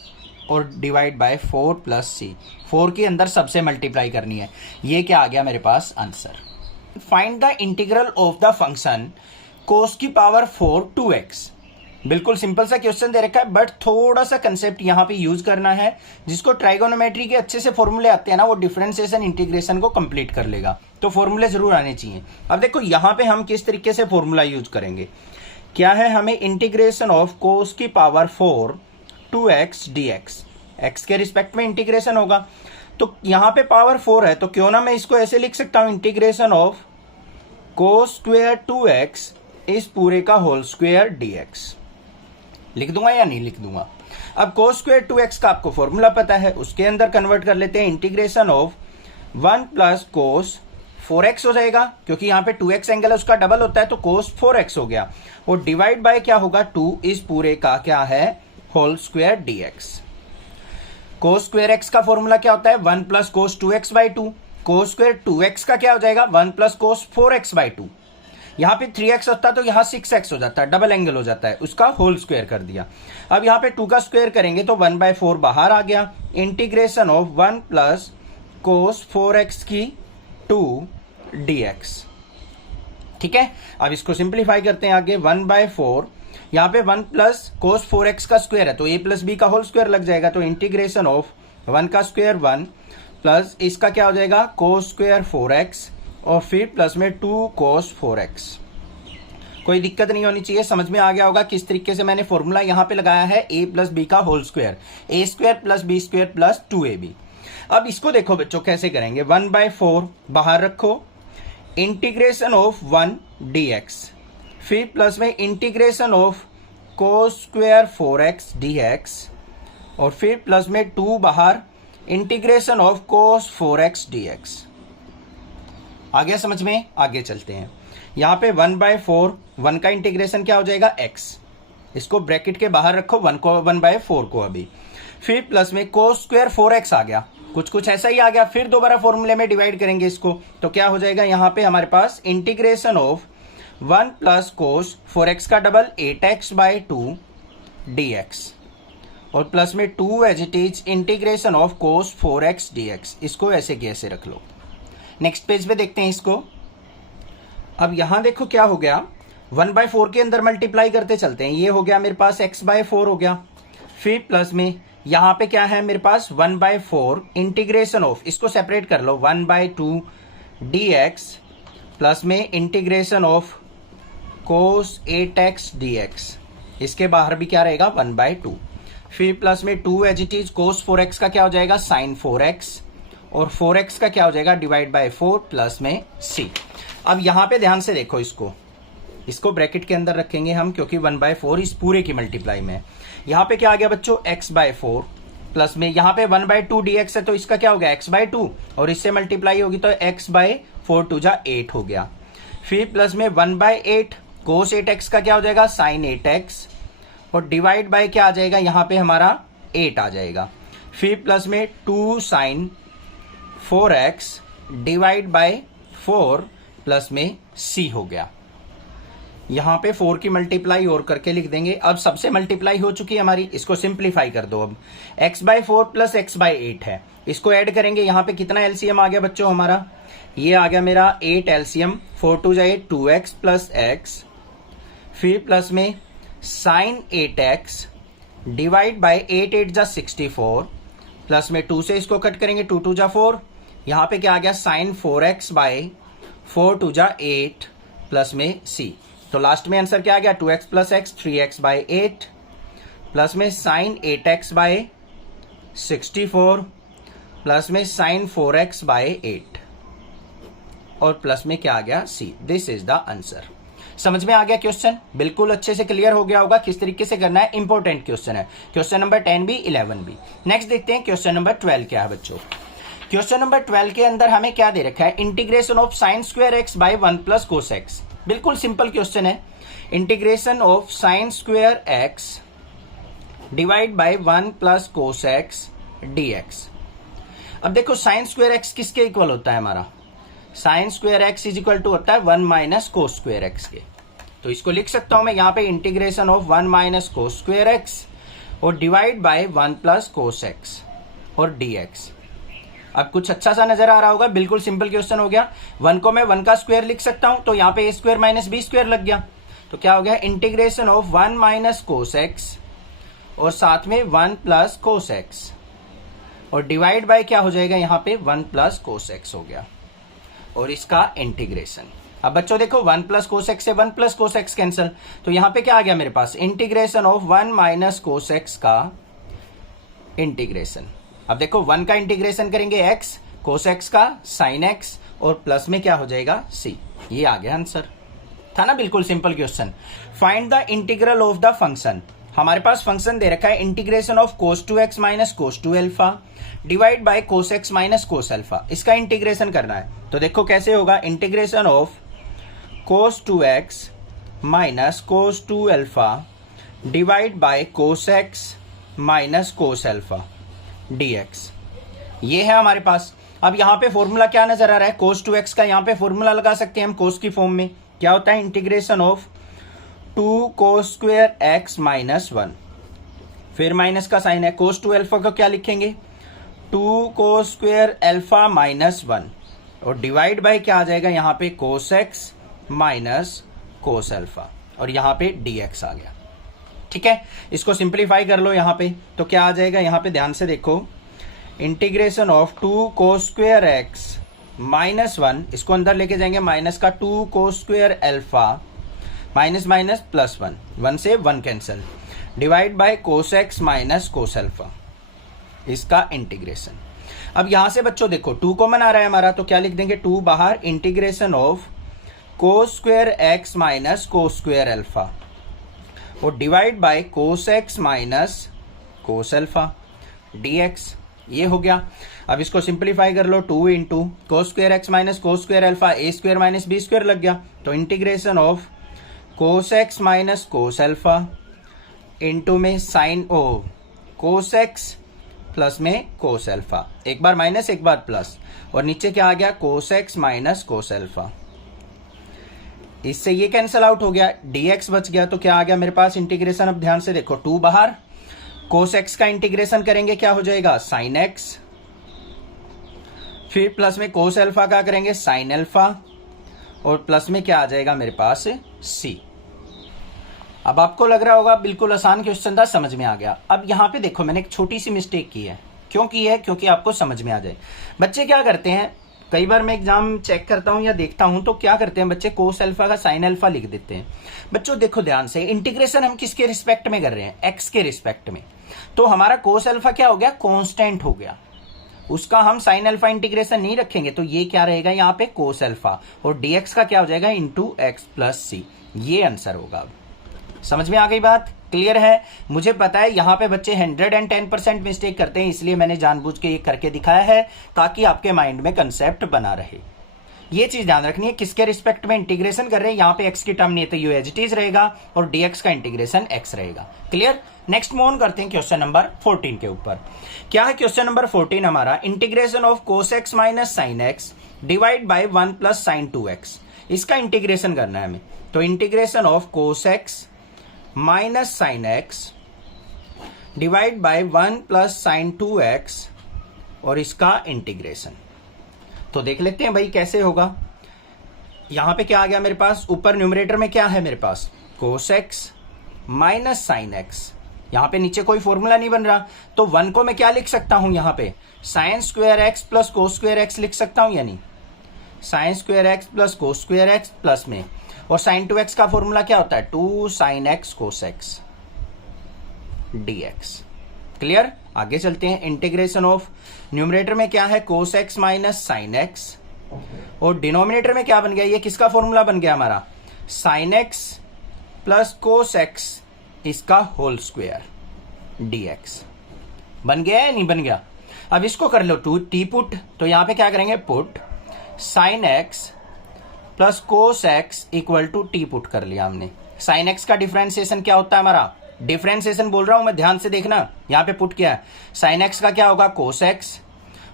और डिवाइड बाय 4 प्लस c। 4 के अंदर सबसे मल्टीप्लाई करनी है। ये क्या आ गया मेरे पास? Answer. Find the integral of the function cos की पावर 4 2x। बिल्कुल सिंपल सा क्वेश्चन दे रखा है, बट थोड़ा सा कंसेप्ट यहाँ पे यूज करना है। जिसको ट्राइगोनोमेट्री के अच्छे से फॉर्मूले आते हैं ना, वो डिफरेंशिएशन इंटीग्रेशन को कंप्लीट कर लेगा। तो फॉर्मूले जरूर आने चाहिए। अब देखो यहाँ पे हम किस तरीके से फॉर्मूला यूज करेंगे। क्या है? हमें इंटीग्रेशन ऑफ कोस की पावर 4 2x dx, x के रिस्पेक्ट में इंटीग्रेशन होगा। तो यहाँ पे पावर 4 है तो क्यों ना मैं इसको ऐसे लिख सकता हूं, integration of cos square 2x इस पूरे का होल स्क्वायर dx। लिख दूंगा या नहीं लिख दूंगा? अब कोस स्क्वायर 2x का आपको फॉर्मूला पता है, उसके अंदर कन्वर्ट कर लेते हैं। Integration of 1 plus cos 4x हो जाएगा, क्योंकि यहाँ पे 2x एंगल है उसका डबल होता है तो कोस 4x हो गया, और डिवाइड बाय क्या होगा? 2 इस पूरे का क्या है? Whole square dx। Cos square x का फॉर्मूला क्या होता है? 1 प्लस कोस 2x/2। कोस स्क्वायर 2x का क्या हो जाएगा? 1 प्लस कोस 4x/2। यहाँ पे 3x होता है तो यहाँ 6x हो जाता है, डबल एंगल हो जाता है, उसका होल स्क्वायर कर दिया। अब यहाँ पे 2 का स्क्वायर करेंगे तो 1/4 बाहर आ गया। Integration of 1 plus cos 4x की 2 dx। ठीक है, अब इसको सिंप्लीफाई करते हैं आगे। 1/4 यहाँ पे 1 प्लस कोस 4x का स्क्वायर है तो a प्लस b का होल स्क्वायर लग जाएगा, तो इंटीग्रेशन ऑफ 1 का स्क्वायर 1 प्लस इसका क्या हो जाएगा? कोस स्क्वायर 4x और फिर प्लस में 2 कोस 4x। कोई दिक्कत नहीं होनी चाहिए, समझ में आ गया होगा किस तरीके से मैंने फॉर्मूला यहाँ पे लगाया है। a प्लस बी का whole square, a square plus b square plus 2ab। अब इसको देखो बच्चों कैसे करेंगे। 1/4 बाहर रखो, इंटीग्रेशन ऑफ 1 dx, फिर प्लस में integration of cos square 4x dx और फिर प्लस में 2 बाहर, integration of cos 4x dx। आ गया समझ में? आगे चलते हैं। यहाँ पे 1/4 1 का इंटीग्रेशन क्या हो जाएगा? x। इसको ब्रैकेट के बाहर रखो 1/4 को अभी, फिर प्लस में कोस स्क्वायर 4x आ गया, कुछ ऐसा ही आ गया। फिर दोबारा फॉर्मूले में डिवाइड करेंगे इसको तो क्या हो जाएगा? यहाँ पे हमारे पास integration of 1 plus cos 4x का डबल 8x/2 dx और प्लस में 2 as it is integration of cos 4x dx। इसको ऐसे कैसे रख लो। नेक्स्ट पेज पे देखते हैं इसको। अब यहां देखो क्या हो गया, 1/4 के अंदर मल्टीप्लाई करते चलते हैं। ये हो गया मेरे पास x/4 हो गया, फिर प्लस में यहां पे क्या है मेरे पास 1/4 इंटीग्रेशन ऑफ, इसको सेपरेट कर लो 1/2 dx प्लस में integration of cos 8x dx। इसके बाहर भी क्या रहेगा 1/2, फिर प्लस में 2 as it is cos 4x का क्या हो जाएगा साइन 4x और 4x का क्या हो जाएगा डिवाइड बाय 4 प्लस में c। अब यहां पे ध्यान से देखो, इसको ब्रैकेट के अंदर रखेंगे हम क्योंकि 1/4 इस पूरे की मल्टीप्लाई में। यहां पे क्या आ गया बच्चों x/4 प्लस में यहाँ पे 1/2 dx है तो इसका क्या हो गया x/2 और इससे मल्टीप्लाई होगी तो x/4 2 जा 8 हो गया। फिर प्लस में 1/8 cos 8x का क्या हो जाएगा sin 8x और डिवाइड बाय क्या आ जाएगा यहाँ पे हमारा 8 आ जाएगा। फिर प्लस में 2 sin 4x divide by 4 plus में c हो गया। यहां पे 4 की मल्टीप्लाई और करके लिख देंगे। अब सबसे मल्टीप्लाई हो चुकी है हमारी, इसको सिंप्लीफाई कर दो। अब x/4 प्लस x/8 है, इसको ऐड करेंगे। यहां पे कितना एलसीएम आ गया बच्चों हमारा, ये आ गया मेरा 8 एलसीएम। 4 2 जा 8 2x प्लस x फिर प्लस में sin 8x डिवाइड बाय 8 8 जा 64 प्लस में 2 से इसको कट करेंगे 2 2 जा 4। यहां पे क्या आ गया sin 4x बाय 4 2 जा 8 प्लस में c। तो लास्ट में आंसर क्या आ गया 2x plus x 3x by 8 plus में sin 8x बाय 64 प्लस में sin 4x बाय 8 और प्लस में क्या आ गया c। This is the answer. समझ में आ गया क्वेश्चन, बिल्कुल अच्छे से क्लियर हो गया होगा किस तरीके से करना है। इंपॉर्टेंट क्वेश्चन है, क्वेश्चन नंबर 10 भी 11 भी। नेक्स्ट देखते हैं क्वेश्चन नंबर 12 क्या है बच्चों। क्वेश्चन नंबर 12 के अंदर हमें क्या दे रखा है, integration of sin square x by 1 plus cos x। बिल्कुल सिंपल क्वेश्चन है, integration of sin square x divide by 1 plus cos x dx। अब देखो sin स्क्वायर x किसके इक्वल होता है हमारा, sin square x is equal to होता है 1 माइनस cos स्क्वायर x के। तो इसको लिख सकता हूं मैं यहाँ पे integration of 1 minus cos square x और divide by 1 plus cos x और dx। अब कुछ अच्छा सा नजर आ रहा होगा, बिल्कुल सिंपल क्वेश्चन हो गया। 1 को मैं 1 का स्क्वायर लिख सकता हूं तो यहाँ पे a square minus b square लग गया। तो क्या हो गया integration of 1 minus cos x और साथ में 1 प्लस cos x और डिवाइड बाय क्या हो जाएगा यहाँ पे 1 प्लस cos x हो गया और इसका इंटीग्रेशन। अब बच्चों देखो 1 प्लस cos x से 1 प्लस cos x कैंसिल, तो यहाँ पे क्या आ गया मेरे पास integration of 1 minus cos x का इंटीग्रेशन। अब देखो 1 का इंटीग्रेशन करेंगे x, cos x का sin x और प्लस में क्या हो जाएगा c। ये आ गया आंसर, था ना बिल्कुल simple question. Find the integral of the function. हमारे पास फंक्शन दे रखा है integration of cos 2x minus cos 2 alpha divide by cos x minus cos alpha. इसका इंटीग्रेशन करना है तो देखो कैसे होगा, integration of cos 2x minus cos 2 alpha divide by cos x minus cos alpha dx। ये है हमारे पास। अब यहाँ पे फॉर्मूला क्या नजर आ रहा है, cos 2x का यहाँ पे फॉर्मूला लगा सकते हैं हम cos की फॉर्म में। क्या होता है integration of 2 cos square x minus 1 फिर माइनस का साइन है। cos 2 अल्फा को क्या लिखेंगे 2 cos स्क्वायर अल्फा माइनस 1 और डिवाइड बाय क्या आ जाएगा यहाँ पे cos x minus cos alpha और यहाँ पे dx आ गया। ठीक है, इसको सिंप्लीफाई कर लो यहाँ पे तो क्या आ जाएगा, यहाँ पे ध्यान से देखो integration of 2 cos square x minus 1, इसको अंदर लेके जाएंगे माइनस का 2 cos square alpha minus minus plus 1 से 1 cancel divide by cos x minus cos alpha, इसका इंटीग्रेशन। अब यहां से बच्चों देखो 2 कॉमन आ रहा है हमारा तो क्या लिख देंगे 2 बाहर integration of cos square x minus cos square alpha और divide by cos x minus cos alpha dx। ये हो गया। अब इसको सिंप्लीफाई कर लो 2 into cos square x minus cos square alpha a square minus b square लग गया तो integration of cos x minus cos alpha into में साइन cos x प्लस में cos अल्फा, एक बार माइनस एक बार प्लस और नीचे क्या आ गया cos x minus cos alpha. इससे ये कैंसिल आउट हो गया, dx बच गया तो क्या आ गया मेरे पास इंटीग्रेशन। अब ध्यान से देखो 2 बाहर, cos x का इंटीग्रेशन करेंगे क्या हो जाएगा sin x, फिर प्लस में cos अल्फा का करेंगे sin अल्फा और प्लस में क्या आ जाएगा मेरे पास c। अब आपको लग रहा होगा बिल्कुल आसान क्वेश्चन था, समझ में आ गया। अब यहाँ पे देखो मैंने एक छोटी सी मिस्टेक की है। क्यों की है, क्योंकि आपको समझ में आ जाए। बच्चे क्या करते हैं, कई बार मैं एग्जाम चेक करता हूं या देखता हूं तो क्या करते हैं बच्चे cos अल्फा का sin अल्फा लिख देते हैं। बच्चों देखो ध्यान से, इंटीग्रेशन हम किसके रिस्पेक्ट में कर रहे हैं, x के रिस्पेक्ट में। तो हमारा cos अल्फा क्या हो गया, कांस्टेंट हो गया। उसका हम साइन अल्फा इंटीग्रेशन नहीं रखेंगे, तो ये क्या रहेगा यहाँ पे कोस अल्फा, और dx का क्या हो जाएगा इंटू एक्स प्लस सी। ये आंसर होगा। समझ में आ गई बात? क्लियर है? मुझे पता है यहाँ पे बच्चे 110% मिस्टेक करते हैं, इसलिए मैंने जानबूझ के ये करके दिखाया है ताकि आपके माइंड में कंसेप्ट बना रहे। ये चीज ध्यान रखनी है, किसके रिस्पेक्ट में इंटीग्रेशन कर रहे हैं। यहाँ पे x की टर्म नहीं है तो यू एज इट इज रहेगा, और dx का इंटीग्रेशन x रहेगा। क्लियर? नेक्स्ट मूव ऑन करते हैं क्वेश्चन नंबर 14 के ऊपर। क्या है क्वेश्चन नंबर 14 हमारा? Integration of cos x minus sine x divide by 1 plus sign 2x। इसका इंटीग्रेशन करना है हमें। तो integration of cos x minus sine x divide by 1 plus sign 2x और इसका इंटीग्रेशन। तो देख लेते हैं भाई कैसे होगा। यहां पे क्या आ गया मेरे पास? ऊपर न्यूमरेटर में क्या है मेरे पास? Cos x minus sine x. यहां पे नीचे कोई फॉर्मूला नहीं बन रहा, तो 1 को मैं क्या लिख सकता हूं? यहां पे साइन स्क्वायर एक्स प्लस कोस स्क्वायर एक्स लिख सकता हूं, यानी साइन स्क्वायर एक्स प्लस कोस स्क्वायर एक्स प्लस में, और साइन 2x का फॉर्मूला क्या होता है? 2 sign x cos x dx। Clear? आगे चलते हैं। इंटीग्रेशन ऑफ न्यूमरेटर में क्या है? Cos x minus sine x, और डिनोमिनेटर में क्या बन गया? ये किसका फॉर्मूला बन गया हमारा? Sine x plus cos x इसका होल स्क्वायर dx। बन गया या नहीं बन गया? अब इसको कर लो टी पुट। तो यहां पे क्या करेंगे? Put sine x plus cos x equal to t put कर लिया हमने। साइन एक्स का डिफरेंशिएशन क्या होता है हमारा? डिफरेंशिएशन बोल रहा हूं मैं, ध्यान से देखना। यहां पे पुट किया है, साइन एक्स का क्या होगा? कोस एक्स,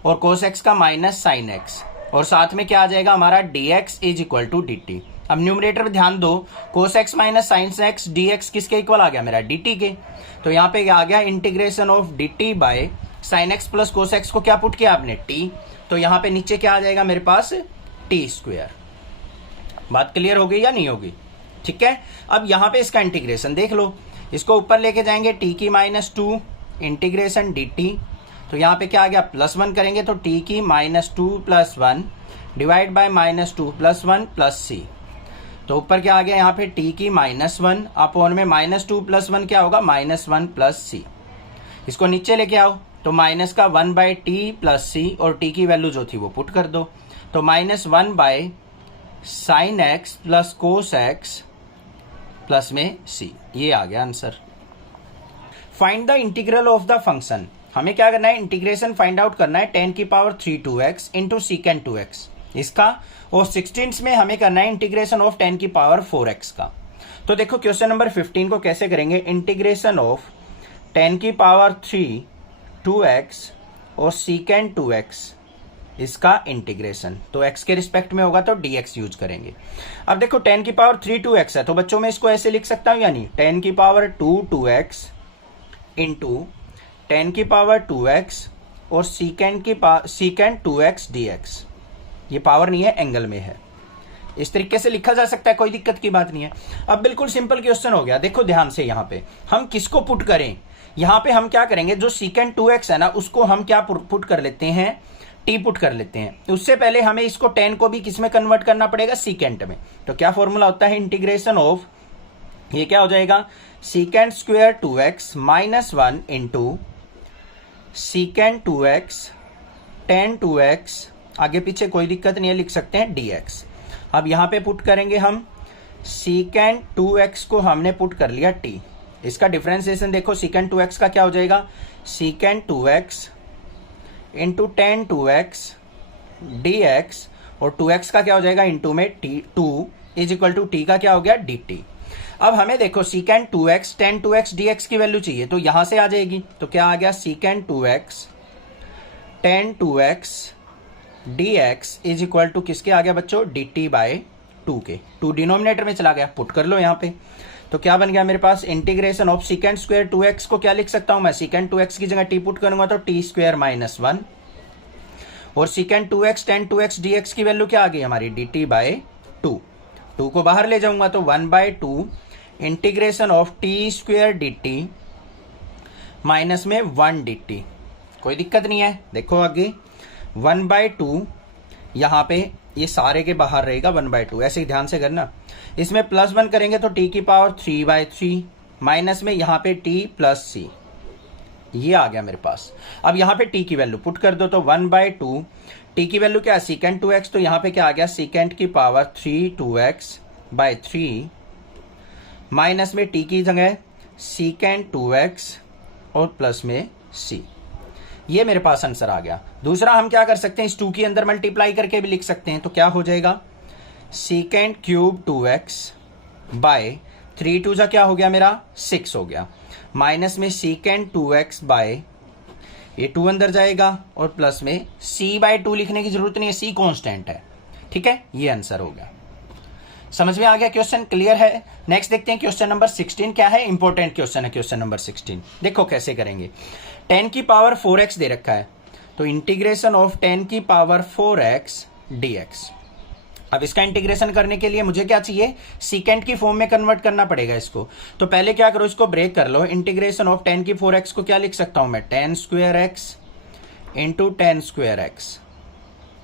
और कोस एक्स का माइनस साइन एक्स, और साथ में क्या आ जाएगा हमारा? dx is equal to dt। अब न्यूमरेटर में ध्यान दो, cos x minus sine x dx किसके इक्वल आ गया मेरा? dt के। तो यहाँ पे आ गया integration of dt by sine x plus cos x को क्या पुट किया आपने? t। तो यहाँ पे नीचे क्या आ जाएगा मेरे पास? t square. बात क्लियर हो गई या नहीं होगी? ठीक है। अब यहाँ पे इसका इंटीग्रेशन देख लो, इसको ऊपर लेके जाएंगे t की माइनस 2 इंटीग्रेशन dt। तो यहाँ पे क्या आ गया? प्लस 1 करेंगे तो t की minus 2 plus 1 divide by minus 2 plus 1 plus c। तो ऊपर क्या आ गया? यहाँ पे t की माइनस 1 अपॉन में माइनस 2 प्लस 1 क्या होगा? Minus 1 plus c। इसको नीचे लेके आओ तो माइनस का 1 बाय टी प्लस c, और t की वैल्यू जो थी वो पुट कर दो। तो minus 1 by sine x plus cos x plus में c। ये आ गया answer. Find the integral of the function. हमें क्या करना है? इंटीग्रेशन फाइंड आउट करना है 10 की पावर 3 2x इंटू सीकेंड 2x इसका, और 16 में हमें करना है इंटीग्रेशन ऑफ 10 की पावर 4x का। तो देखो क्वेश्चन नंबर 15 को कैसे करेंगे? इंटीग्रेशन ऑफ 10 की पावर 3 2x और सीकेंड 2x इसका इंटीग्रेशन। तो x के रिस्पेक्ट में होगा तो dx यूज करेंगे। अब देखो 10 की पावर 3 2x है, तो बच्चों मैं इसको ऐसे लिख सकता हूं, यानी 10 की पावर 2 2x इंटू 10 की पावर 2x और सीकेंड 2x dx। ये पावर नहीं है, एंगल में है। इस तरीके से लिखा जा सकता है, कोई दिक्कत की बात नहीं है। अब बिल्कुल सिंपल क्वेश्चन हो गया। देखो ध्यान से, यहाँ पे हम किसको पुट करें? यहाँ पे हम क्या करेंगे? जो सीकेंड 2x है ना, उसको हम क्या पुट कर लेते हैं? टी पुट कर लेते हैं। उससे पहले हमें इसको 10 को भी किस में कन्वर्ट करना पड़ेगा? सीकेंड में। तो क्या फॉर्मूला होता है? इंटीग्रेशन ऑफ, ये क्या हो जाएगा? सीकेंड square 2x minus 1 into सीकेंड 2x 10 2x, आगे पीछे कोई दिक्कत नहीं है, लिख सकते हैं dx। अब यहाँ पे पुट करेंगे हम सीकेंड 2x को हमने पुट कर लिया t। इसका डिफरेंशिएशन देखो, सीकेंड 2x का क्या हो जाएगा? सीकेंड 2x इंटू 10 2x dx, और 2x का क्या हो जाएगा? इंटू में t 2 is equal to t का क्या हो गया? dt। अब हमें देखो सीकेंड 2x 10 2x dx की वैल्यू चाहिए, तो यहां से आ जाएगी। तो क्या आ गया? Secant 2x 10 2x dx is equal to किसके आ गया बच्चों? dt बाय 2 के। 2 डिनोमिनेटर में चला गया, पुट कर लो यहाँ पे। तो क्या बन गया मेरे पास? Integration of secant square 2x को क्या लिख सकता हूं मैं? सीकेंड 2x की जगह t पुट करूंगा तो t स्क्वायर माइनस 1, और सीकेंड 2x 10 2x dx की वैल्यू क्या आ गई हमारी? dt bye 2। 2 को बाहर ले जाऊंगा तो 1 by 2 integration of t square dt minus में 1 dt। कोई दिक्कत नहीं है। देखो आगे 1 बाय 2, यहाँ पे ये सारे के बाहर रहेगा 1 बाय 2, ऐसे ध्यान से करना। इसमें प्लस 1 करेंगे तो t की पावर 3 बाय 3 माइनस में यहाँ पे t प्लस c। ये आ गया मेरे पास। अब यहाँ पे टी की वैल्यू पुट कर दो तो 1/2, टी की वैल्यू क्या है सीकेंट 2x, तो यहाँ पे क्या आ गया सीकेंट की पावर 3 2x/3 माइनस में टी की जगह सीकेंट 2x और प्लस में c। ये मेरे पास आंसर आ गया। दूसरा हम क्या कर सकते हैं, इस 2 के अंदर मल्टीप्लाई करके भी लिख सकते हैं, तो क्या हो जाएगा सीकेंट क्यूब 2x/3 2 जा क्या हो गया मेरा 6 हो गया, माइनस में सीकेंट 2x/ ये 2 अंदर जाएगा और प्लस में c/2 लिखने की जरूरत नहीं है, c कांस्टेंट है। ठीक है, ये आंसर हो गया। समझ में आ गया, क्वेश्चन क्लियर है। नेक्स्ट देखते हैं क्वेश्चन नंबर 16 क्या है, इंपॉर्टेंट क्वेश्चन है क्वेश्चन नंबर 16। देखो कैसे करेंगे, 10 की पावर 4x दे रखा है, तो इंटीग्रेशन ऑफ 10 की पावर 4x dx। अब इसका इंटीग्रेशन करने के लिए मुझे क्या चाहिए, सीकेंट की फॉर्म में कन्वर्ट करना पड़ेगा इसको। तो पहले क्या करो, इसको ब्रेक कर लो। इंटीग्रेशन ऑफ 10 की 4x को क्या लिख सकता हूं मैं, 10² x इंटू 10² x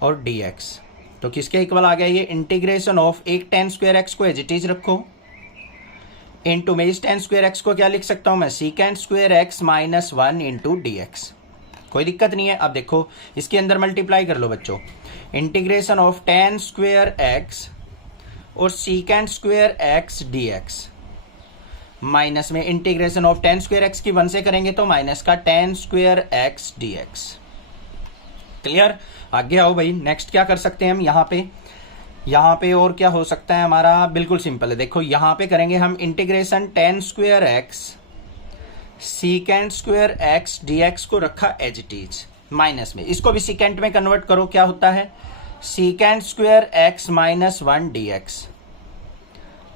और dx। तो किसके इक्वल आ गया ये, इंटीग्रेशन ऑफ एक 10² x को एज इट इज रखो इंटू में इस 10² x को क्या लिख सकता हूं मैं, सीकेंट² x माइनस 1 इंटू dx। कोई दिक्कत नहीं है। अब देखो इसके अंदर मल्टीप्लाई कर लो बच्चों, इंटीग्रेशन ऑफ 10² x और सीकेंट² x dx माइनस में इंटीग्रेशन ऑफ 10² x की 1 से करेंगे तो माइनस का 10² x dx। क्लियर, आगे आओ भाई। नेक्स्ट क्या कर सकते हैं हम यहाँ पे और क्या हो सकता है हमारा, बिल्कुल सिंपल है। देखो यहाँ पे करेंगे हम इंटीग्रेशन 10² x सीकेंट² x dx को रखा एज इट इज, माइनस में इसको भी सीकेंट में कन्वर्ट करो, क्या होता है सीकेंट² x माइनस 1 dx।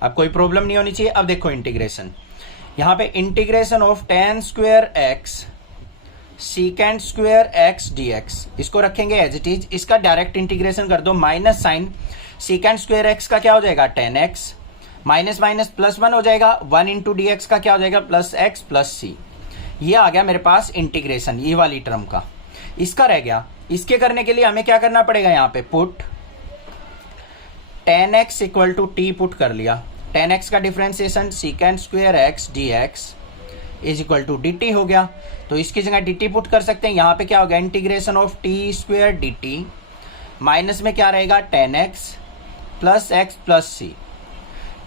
अब कोई प्रॉब्लम नहीं होनी चाहिए। अब देखो इंटीग्रेशन, यहाँ पे integration of 10² x सीकेंट² x dx, इसको रखेंगे एज इट इज। इसका डायरेक्ट इंटीग्रेशन कर दो, माइनस साइन सीकेंट² x का क्या हो जाएगा 10x, माइनस माइनस प्लस 1 हो जाएगा, 1 इंटू dx का क्या हो जाएगा प्लस x प्लस c। ये आ गया मेरे पास इंटीग्रेशन ये वाली टर्म का। इसका रह गया, इसके करने के लिए हमें क्या करना पड़ेगा, यहाँ पे put 10x equal to t put कर लिया, 10x का differentiation secant square x dx is equal to dt हो गया। तो इसकी जगह dt पुट कर सकते हैं। यहाँ पे क्या हो गया integration of t² dt minus में क्या रहेगा 10x plus x plus c।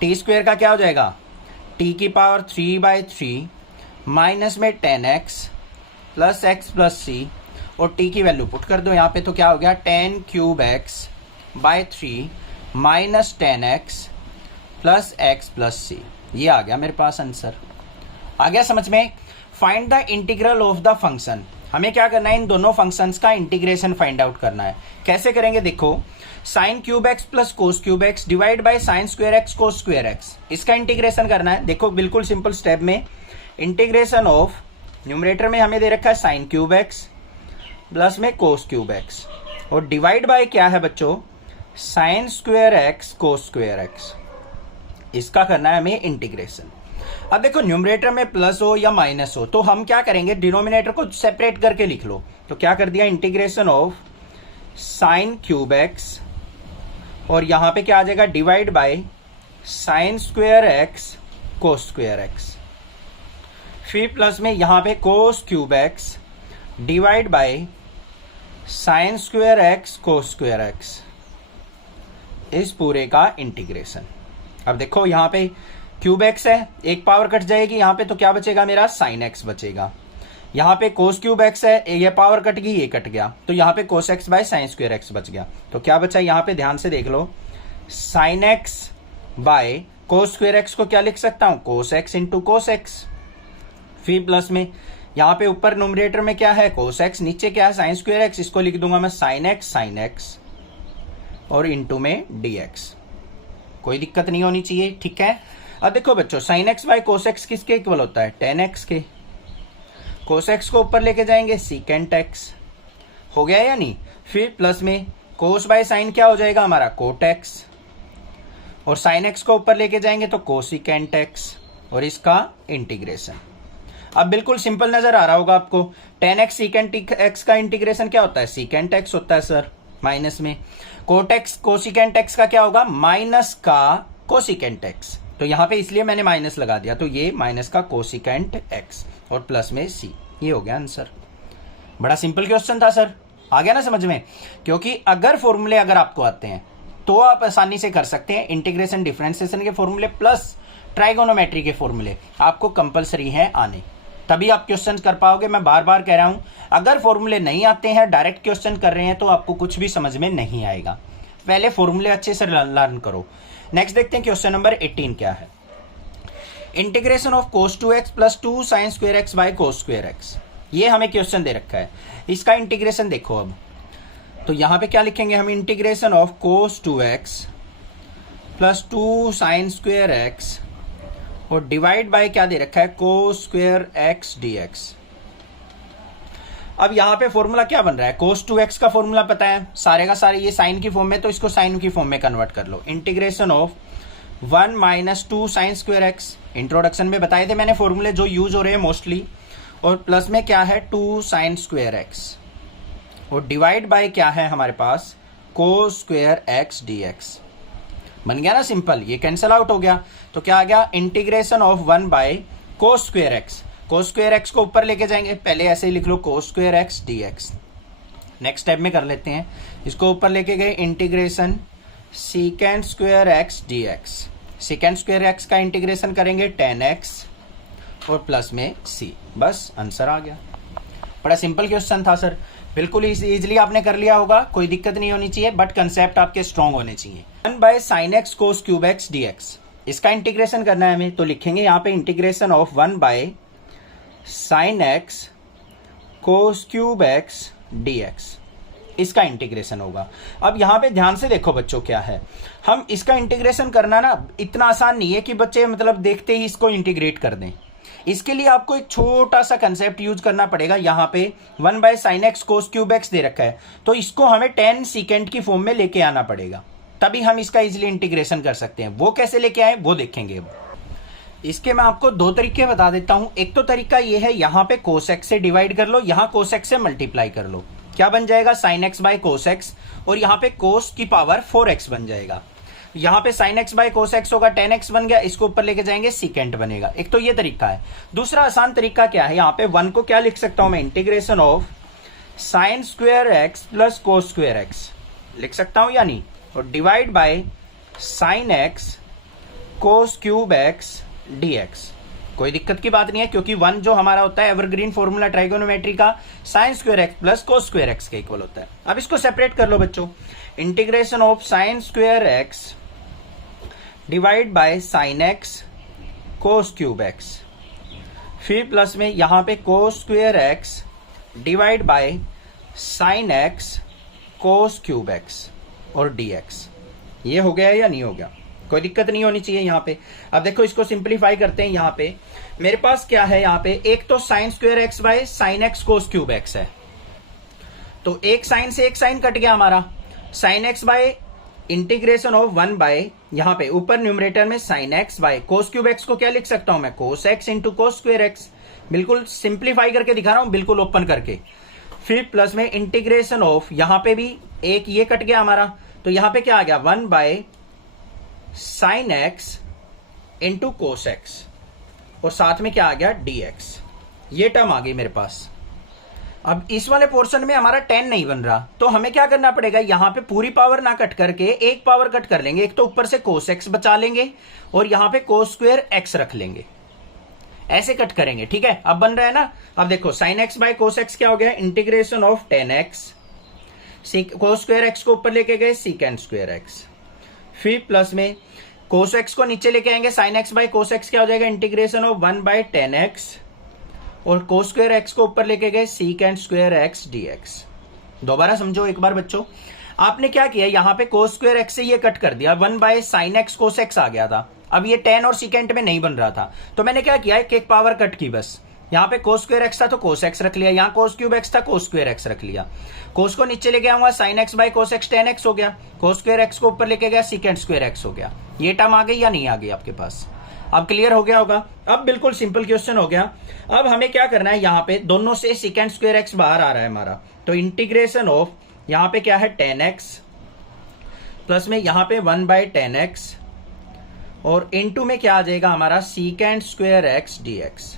t² का क्या हो जाएगा t की पावर 3/3 माइनस में 10x plus x plus c और t की वैल्यू पुट कर दो यहाँ पे, तो क्या हो गया 10³ x/3 minus 10x plus x plus c। ये आ गया मेरे पास आंसर। आ गया समझ में। Find the integral of the function, हमें क्या करना है इन दोनों फंक्शंस का इंटीग्रेशन फाइंड आउट करना है। कैसे करेंगे, देखो sin³ x plus cos³ x divide by sin² x cos² x, इसका इंटीग्रेशन करना है। देखो बिल्कुल सिंपल स्टेप में, इंटीग्रेशन ऑफ न्यूमरेटर में हमें दे रखा है sin³ x प्लस में cos³ x और डिवाइड बाय क्या है बच्चों sin² x cos² x, इसका करना है हमें इंटीग्रेशन। अब देखो न्यूमरेटर में प्लस हो या माइनस हो तो हम क्या करेंगे, डिनोमिनेटर को सेपरेट करके लिख लो। तो क्या कर दिया इंटीग्रेशन ऑफ sin³ x और यहां पे क्या आ जाएगा divide by sin² x cos² x, फिर प्लस में यहां पे cos³ x divide bye sin² x cos² x, इस पूरे का इंटीग्रेशन। अब देखो यहां पे क्यूब x है, एक पावर कट जाएगी यहां पे, तो क्या बचेगा मेरा sin x बचेगा। यहाँ पे cos³ x है, ये पावर कट गई ये कट गया, तो यहाँ पे cos x bye sin² x बच गया। तो क्या बचा यहाँ पे ध्यान से देख लो, sin x by cos² x को क्या लिख सकता हूँ cos x into cos x, फिर प्लस में यहाँ पे ऊपर न्यूमरेटर में क्या है cos x, नीचे क्या है sin² x, इसको लिख दूंगा मैं sin x और इंटू में dx। कोई दिक्कत नहीं होनी चाहिए, ठीक है। अब देखो बच्चों sin x by cos x किसके इक्वल होता है 10x के, cos x को ऊपर लेके जाएंगे secant x, हो गया या नहीं। फिर प्लस में cos बाय sin क्या हो जाएगा हमारा cot x और sin x को ऊपर लेके जाएंगे तो cosecant x और इसका इंटीग्रेशन। अब बिल्कुल सिंपल नजर आ रहा होगा आपको, 10x secant x का इंटीग्रेशन क्या होता है secant x होता है सर, माइनस में cot x cosecant x का क्या होगा माइनस का cosecant x, तो यहां पे इसलिए मैंने माइनस लगा दिया, तो ये माइनस का cosecant x और प्लस में c। ये हो गया आंसर। बड़ा सिंपल क्वेश्चन था सर, आ गया ना समझ में। क्योंकि अगर फॉर्मूले अगर आपको आते हैं तो आप आसानी से कर सकते हैं। इंटीग्रेशन डिफरेंशिएशन के फॉर्मूले प्लस ट्राइगोनोमेट्री के फॉर्मूले आपको कंपलसरी हैं आने, तभी आप क्वेश्चन कर पाओगे। मैं बार बार कह रहा हूं, अगर फॉर्मूले नहीं आते हैं, डायरेक्ट क्वेश्चन कर रहे हैं, तो आपको कुछ भी समझ में नहीं आएगा। पहले फॉर्मूले अच्छे से लर्न करो। नेक्स्ट देखते हैं क्वेश्चन नंबर 18 क्या है। Integration of cos 2x plus 2 sin square x by cos square x, ये हमें क्वेश्चन दे रखा है। इसका इंटीग्रेशन देखो अब, तो यहां पे क्या लिखेंगे हम, integration of cos 2x plus 2 sin square x और डिवाइड बाय क्या दे रखा है, cos स्क्वायर एक्स dx। अब यहां पे फॉर्मूला क्या बन रहा है, cos 2x का फॉर्मूला पता है, सारे का सारे ये साइन की फॉर्म में, तो इसको साइन की फॉर्म में कन्वर्ट कर लो। Integration of 1 minus 2 sine square x, introduction में बताए थे मैंने फॉर्मूले जो यूज हो रहे हैं मोस्टली, और प्लस में क्या है 2 साइन स्क्वायर एक्स और डिवाइड बाय क्या है हमारे पास, cos स्क्वायर एक्स dx। बन गया ना सिंपल, ये कैंसिल आउट हो गया, तो क्या आ गया, integration of 1 by cos square x. cos square x को ऊपर लेके जाएंगे, पहले ऐसे ही लिख लो cos square x dx। Next step में कर लेते हैं, इसको ऊपर लेके गए, integration secant square x dx। Secant square x का इंटीग्रेशन करेंगे tan x और प्लस में c, बस आंसर आ गया। बड़ा सिंपल क्वेश्चन था सर, बिल्कुल इजीली आपने कर लिया होगा, कोई दिक्कत नहीं होनी चाहिए, बट कंसेप्ट आपके स्ट्रॉन्ग होने चाहिए। 1 by sine x cos cube x dx, इसका इंटीग्रेशन करना है हमें, तो लिखेंगे यहाँ पे integration of 1 by sine x cos cube x dx, इसका इंटीग्रेशन होगा। अब यहां पे ध्यान से देखो बच्चों, क्या है, हम इसका इंटीग्रेशन करना ना इतना आसान नहीं है कि बच्चे मतलब देखते ही इसको इंटीग्रेट कर दें। इसके लिए आपको एक छोटा सा कंसेप्ट यूज करना पड़ेगा। यहाँ पे 1 by sine x cos cube x दे रखा है, तो इसको हमें tan सीकेंड की फॉर्म में लेके आना पड़ेगा, तभी हम इसका इजिली इंटीग्रेशन कर सकते हैं। वो कैसे लेके आए वो देखेंगे। इसके मैं आपको दो तरीके बता देता हूं। एक तो तरीका ये है, यहाँ पे cos x से डिवाइड कर लो, यहाँ cos x से मल्टीप्लाई कर लो, क्या बन जाएगा, sin x by cos x, और यहाँ पे cos की पावर 4x बन जाएगा। यहाँ पे sin x by cos x होगा, tan x बन गया, इसको ऊपर लेके जाएंगे सीकेंट बनेगा। एक तो ये तरीका है। दूसरा आसान तरीका क्या है, यहाँ पे 1 को क्या लिख सकता हूं मैं, integration of sin square x plus cos square x लिख सकता हूं या नहीं, और divide bye sin x cos cube x dx। कोई दिक्कत की बात नहीं है, क्योंकि 1 जो हमारा होता है एवरग्रीन फॉर्मूला ट्राइगोनोमेट्री का, sin square x plus cos square x के इक्वल होता है। अब इसको सेपरेट कर लो बच्चों, integration of sin square x divide bye sin x cos cube x, फिर प्लस में यहां पे cos square x divide bye sin x cos cube x और dx। ये हो गया या नहीं हो गया, कोई दिक्कत नहीं होनी चाहिए यहाँ पे। अब देखो इसको सिंपलीफाई करते हैं। यहाँ पे मेरे पास क्या है, यहाँ पे एक तो sign square x by sine x cos cube x है, तो एक साइन से एक साइन कट गया हमारा, sine x by integration of 1 by, यहाँ पे ऊपर न्यूमरेटर में sine x by cos cube x को क्या लिख सकता हूं मैं, cos x into cos square x. बिल्कुल सिंप्लीफाई करके दिखा रहा हूं, बिल्कुल ओपन करके। फिर प्लस में इंटीग्रेशन ऑफ, यहां पे भी एक ये कट गया हमारा, तो यहां पे क्या आ गया, 1 by sine x into cos x, और साथ में क्या आ गया, dx। ये टर्म आ गई मेरे पास। अब इस वाले पोर्शन में हमारा 10 नहीं बन रहा, तो हमें क्या करना पड़ेगा, यहां पे पूरी पावर ना कट करके एक पावर कट कर लेंगे। एक तो ऊपर से कोस एक्स बचा लेंगे और यहां पे कोस स्क्वायर एक्स रख लेंगे, ऐसे कट करेंगे, ठीक है। अब बन रहा है ना। अब देखो sign x by cos x क्या हो गया, integration of 10x, cos square x को ऊपर लेके गए सीकेंड स्क्वायर एक्स, फिर प्लस में कोस एक्स को नीचे लेके आएंगे, sign x by cos x क्या हो जाएगा, इंटीग्रेशन ऑफ 1 बाय 10x, और कोस स्क्वायर एक्स को ऊपर लेके गए सीकेंड स्क्वायर एक्स dx। दोबारा समझो एक बार बच्चों, आपने क्या किया, यहां पे कोस स्क्वायर एक्स से ये कट कर दिया, 1 by sine x cos x आ गया था। अब ये 10 और सीकेंड में नहीं बन रहा था, तो मैंने क्या किया, एक पावर कट की बस। यहाँ पे कोस स्क्वायर एक्स था तो कोस एक्स रख लिया, यहाँ कोस क्यूब एक्स था कोस स्क्वायर एक्स रख लिया। कोस को नीचे लेके आऊंगा, sign x by cos x 10x हो गया, कोस स्क्वायर एक्स को ऊपर लेके गया सीकेंड स्क्वायर एक्स हो गया। ये टर्म आ गई या नहीं आ गई आपके पास, अब क्लियर हो गया होगा। अब बिल्कुल सिंपल क्वेश्चन हो गया। अब हमें क्या करना है, यहाँ पे दोनों से सीकेंड स्क्वायर एक्स बाहर आ रहा है हमारा, तो इंटीग्रेशन ऑफ यहाँ पे क्या है 10x प्लस में यहाँ पे 1 बाय 10x, और इनटू में क्या आ जाएगा हमारा सीकेंड स्क्वायर एक्स dx।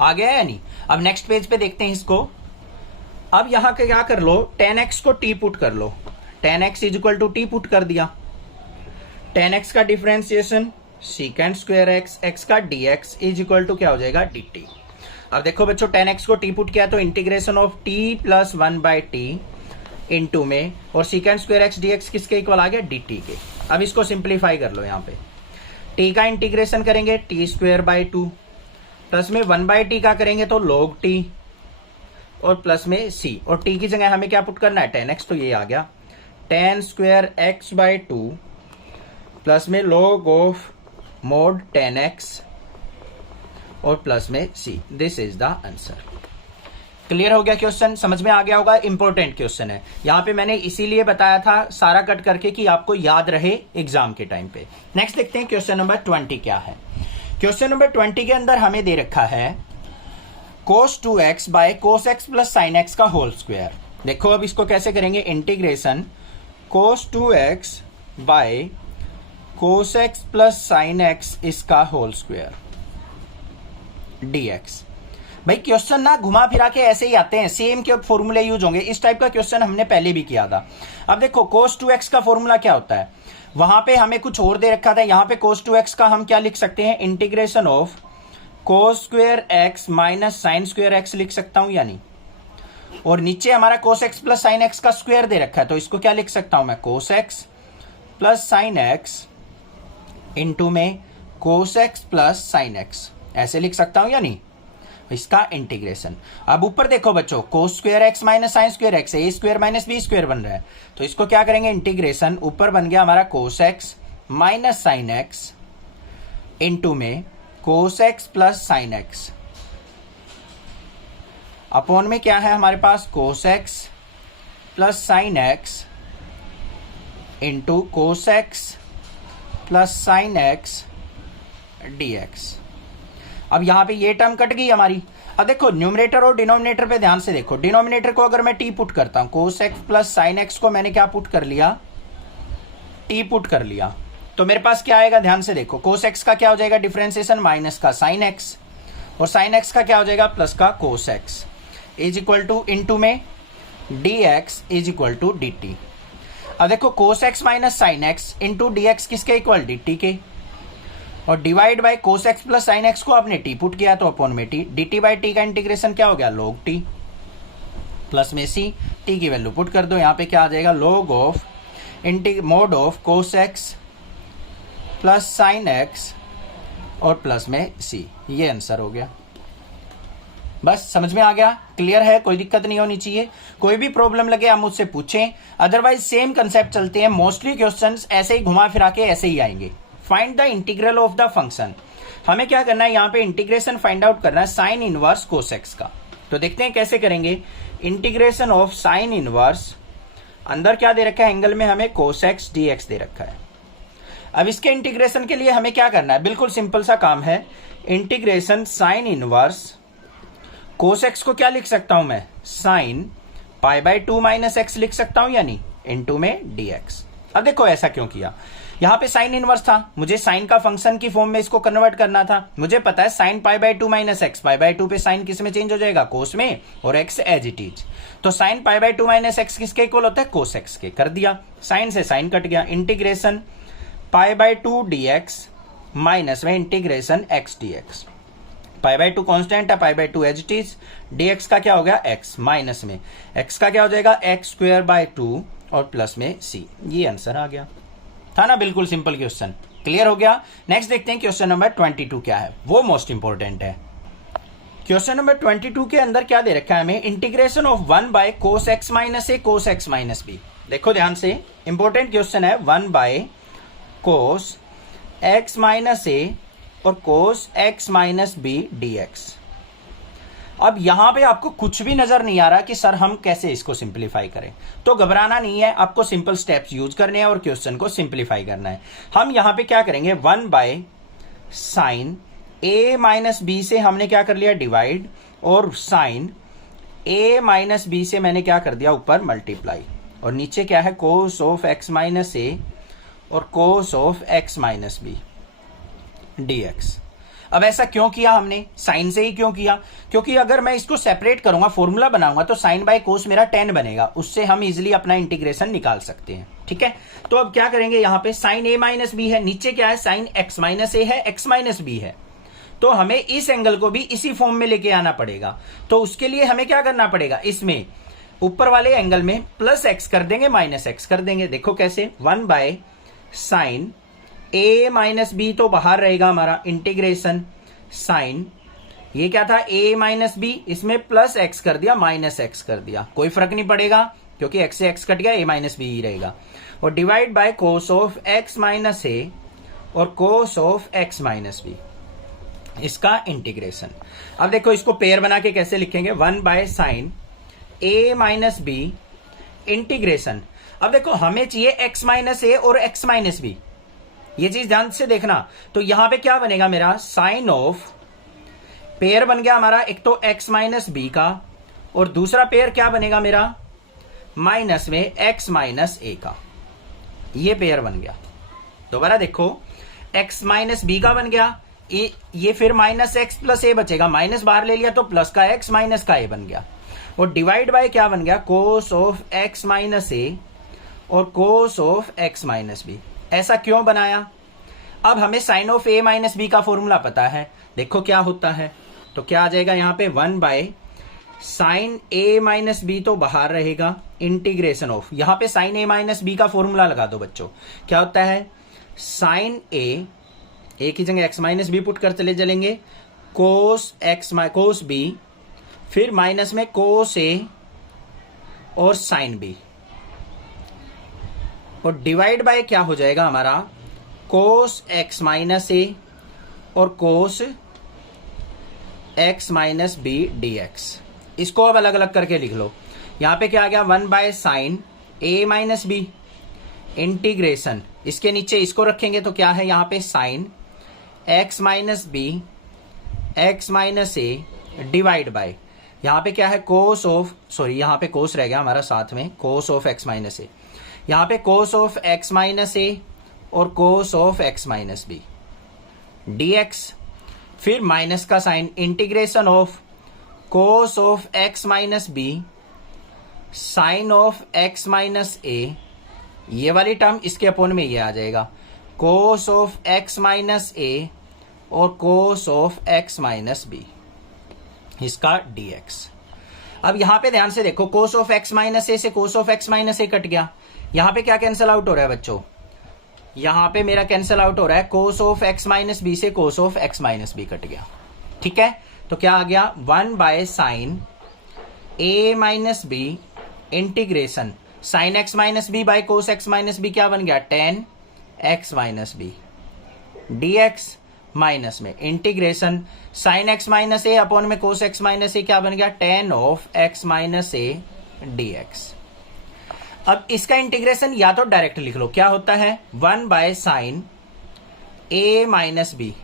आ गया या नहीं? अब नेक्स्ट पेज पे देखते हैं इसको। अब यहां के क्या कर लो, tan x को t पुट कर लो, tan x is equal to t put कर दिया, tan x का differentiation secant square x, x का dx इज इक्वल टू क्या हो जाएगा dt। अब देखो बच्चों tan x को t पुट किया तो integration of t plus 1/t into में, और secant स्क्वायर x dx किसके इक्वल आ गया dt के। अब इसको सिंप्लीफाई कर लो, यहाँ पे t का इंटीग्रेशन करेंगे t स्क्वायर बाई 2 प्लस में 1/t का करेंगे तो log t और प्लस में c, और t की जगह हमें क्या पुट करना है tan x, तो ये आ गया tan square x by 2 plus में log of mode tan x और प्लस में c। This is the answer. Clear हो गया क्वेश्चन? समझ में आ गया होगा। इंपॉर्टेंट क्वेश्चन है, यहां पे मैंने इसीलिए बताया था सारा कट करके कि आपको याद रहे एग्जाम के टाइम पे। नेक्स्ट देखते हैं क्वेश्चन नंबर 20 क्या है। क्वेश्चन नंबर 20 के अंदर हमें दे रखा है cos 2x by cos x plus sin x का होल स्क्वायर। देखो अब इसको कैसे करेंगे, integration cos 2x by cos x plus sin x इसका होल स्क्वायर dx। भाई क्वेश्चन ना घुमा फिरा के ऐसे ही आते हैं, सेम के फॉर्मूले यूज होंगे। इस टाइप का क्वेश्चन हमने पहले भी किया था। अब देखो cos 2x का फॉर्मूला क्या होता है, वहां पे हमें कुछ और दे रखा था, यहां पे cos 2x का हम क्या लिख सकते हैं, integration of cos square x minus sine square x लिख सकता हूं या नहीं। और नीचे हमारा cos x plus sine x का स्क्वायर दे रखा है, तो इसको क्या लिख सकता हूं मैं, cos x plus sine x into में cos x plus sine x, ऐसे लिख सकता हूं या नहीं, इसका इंटीग्रेशन। अब ऊपर देखो बच्चों, cos square x minus sine square x, ए स्क्वायर माइनस बी स्क्वायर बन रहा है, तो इसको क्या करेंगे, इंटीग्रेशन ऊपर बन गया हमारा cos x minus sine x into में cos x plus sine x, upon में क्या है हमारे पास cos x plus sine x into cos x plus sine x dx। अब यहां पे ये टर्म कट गई हमारी। अब देखो न्यूमरेटर और डिनोमिनेटर पे ध्यान से देखो, डिनोमिनेटर को अगर मैं t पुट करता हूं, cos x plus sine x को मैंने क्या पुट कर लिया, t पुट कर लिया, तो मेरे पास क्या आएगा, ध्यान से देखो, cos x का क्या हो जाएगा डिफरेंशिएशन माइनस का साइन x, और साइन x का क्या हो जाएगा प्लस का cos x is equal to into में dx is equal to dt। अब देखो cos x minus sine x into dx किसके इक्वल, dt के, और divide by cos x plus sine x को आपने t पुट किया तो अपॉन में t, dt बाय t का इंटीग्रेशन क्या हो गया, log t प्लस में c, t की वैल्यू पुट कर दो, यहाँ पे क्या आ जाएगा, log of mode of cos x plus sine x और प्लस में c। ये आंसर हो गया। बस समझ में आ गया, क्लियर है, कोई दिक्कत नहीं होनी चाहिए। कोई भी प्रॉब्लम लगे आप मुझसे पूछें, अदरवाइज सेम कंसेप्ट चलते हैं। मोस्टली क्वेश्चंस ऐसे ही घुमा फिरा के ऐसे ही आएंगे। Find the integral of the function, हमें क्या करना है, यहाँ पे इंटीग्रेशन फाइंड आउट करना है साइन इनवर्स कोस एक्स का। तो देखते हैं कैसे करेंगे, इंटीग्रेशन ऑफ साइन इनवर्स, अंदर क्या दे रखा है, एंगल में हमें कोस एक्स डी एक्स दे रखा है। अब इसके इंटीग्रेशन के लिए हमें क्या करना है, बिल्कुल सिंपल सा काम है, integration sine inverse cos x को क्या लिख सकता हूं मैं, sign pi by 2 minus x लिख सकता हूं या नहीं, इनटू में डीएक्स। अब देखो ऐसा क्यों किया, यहां पे साइन इनवर्स था, मुझे साइन का फंक्शन की फॉर्म में इसको कन्वर्ट करना था। मुझे पता है sign pi by 2 minus x, pi by 2 पे साइन किस में चेंज हो जाएगा, कोस में, और एक्स एज इट इज। तो sine pi by 2 minus x किसके इक्वल होता है, कोस एक्स के। कर दिया, साइन से साइन कट गया, integration pi by 2 dx minus में integration x dx. Pi by 2 constant है, pi by 2 as it is, dx का क्या हो गया एक्स, माइनस में एक्स का क्या हो जाएगा एक्स स्क्वायर बाय 2 और प्लस में सी। ये आंसर आ गया, था ना, बिल्कुल सिंपल क्वेश्चन। क्लियर हो गया। नेक्स्ट देखते हैं क्वेश्चन नंबर 22 क्या है, वो मोस्ट इंपॉर्टेंट है। क्वेश्चन नंबर 22 के अंदर क्या दे रखा है हमें, integration of 1 by cos x minus a cos x minus b. देखो ध्यान से, इंपॉर्टेंट क्वेश्चन है, 1 by cos x minus a और cos x minus b dx. अब यहां पे आपको कुछ भी नजर नहीं आ रहा कि सर हम कैसे इसको सिंप्लीफाई करें, तो घबराना नहीं है, आपको सिंपल स्टेप्स यूज करने हैं और क्वेश्चन को सिंप्लीफाई करना है। हम यहां पे क्या करेंगे, 1 by sine A minus b से हमने क्या कर लिया डिवाइड, और साइन ए माइनस बी से मैंने क्या कर दिया ऊपर मल्टीप्लाई, और नीचे क्या है cos of x minus a और cos of x minus b dx. अब ऐसा क्यों किया हमने, साइन से ही क्यों किया, क्योंकि अगर मैं इसको सेपरेट करूंगा, फॉर्मूला बनाऊंगा, तो साइन बाय कोस मेरा 10 बनेगा, उससे हम इजिली अपना इंटीग्रेशन निकाल सकते हैं। ठीक है, तो अब क्या करेंगे, यहां पे साइन ए माइनस बी है, नीचे क्या है, साइन एक्स माइनस ए है, एक्स माइनस बी है, तो हमें इस एंगल को भी इसी फॉर्म में लेके आना पड़ेगा। तो उसके लिए हमें क्या करना पड़ेगा, इसमें ऊपर वाले एंगल में प्लस एक्स कर देंगे, माइनस एक्स कर देंगे। देखो कैसे, 1 by sine A minus b तो बाहर रहेगा हमारा, इंटीग्रेशन साइन, ये क्या था ए माइनस बी, इसमें प्लस एक्स कर दिया, माइनस एक्स कर दिया, कोई फर्क नहीं पड़ेगा क्योंकि एक्स से एक्स कट गया, ए माइनस बी ही रहेगा, और divide by cos of x minus a और cos of x minus b, इसका इंटीग्रेशन। अब देखो इसको पेयर बना के कैसे लिखेंगे, 1 by sine A minus b integration. अब देखो हमें चाहिए एक्स माइनस ए और एक्स माइनस बी, ये चीज ध्यान से देखना। तो यहां पे क्या बनेगा मेरा, साइन ऑफ, पेयर बन गया हमारा एक तो एक्स माइनस बी का, और दूसरा पेयर क्या बनेगा मेरा, माइनस में एक्स माइनस ए का, ये पेयर बन गया। दोबारा देखो, एक्स माइनस बी का बन गया, ये फिर माइनस एक्स प्लस ए बचेगा, माइनस बाहर ले लिया तो प्लस का एक्स माइनस का ए बन गया, और डिवाइड बाय क्या बन गया, cos of x minus a और cos of x minus b. ऐसा क्यों बनाया, अब हमें sine of a minus b का फॉर्मूला पता है, देखो क्या होता है, तो क्या आ जाएगा यहां पे, 1 by sine A minus b तो बाहर रहेगा, इंटीग्रेशन ऑफ, यहां पे साइन ए माइनस बी का फॉर्मूला लगा दो बच्चों, क्या होता है, साइन ए की जगह एक्स माइनस बी पुट कर चले चलेंगे, कोस एक्स कोस बी, फिर माइनस में कोस ए और साइन बी, और डिवाइड बाय क्या हो जाएगा हमारा, कोस एक्स माइनस ए और cos x minus b d x. इसको अब अलग अलग करके लिख लो, यहां पे क्या आ गया, 1 by sine A minus b integration, इसके नीचे इसको रखेंगे तो क्या है, यहां पे sine x minus b x minus a divide by, यहां पे क्या है, कोस ऑफ, सॉरी यहां पे कोस रह गया हमारा साथ में, cos of x minus a, यहां पे cos of x minus a और cos of x minus b dx, फिर माइनस का sine, integration of cos of x minus b sine of x minus a, ये वाली टर्म इसके upon में ये आ जाएगा, cos of x minus a और cos of x minus b, इसका डीएक्स। अब यहां पे ध्यान से देखो, कोस ऑफ एक्स माइनस ए से cos of x minus A cut गया, यहां पे क्या कैंसिल आउट हो रहा है बच्चों, यहां पे मेरा कैंसिल आउट हो रहा है, cos of x minus b से cos of x minus b cut गया। ठीक है, तो क्या आ गया, 1 by sine A minus b integration sine x minus b by cos x minus b, क्या बन गया, tan x minus b dx, minus में integration sine x minus a upon में कोस एक्स माइनस ए, क्या बन गया, tan of x minus a dx. अब इसका इंटीग्रेशन या तो डायरेक्ट लिख लो, क्या होता है, 1 by sine A minus b,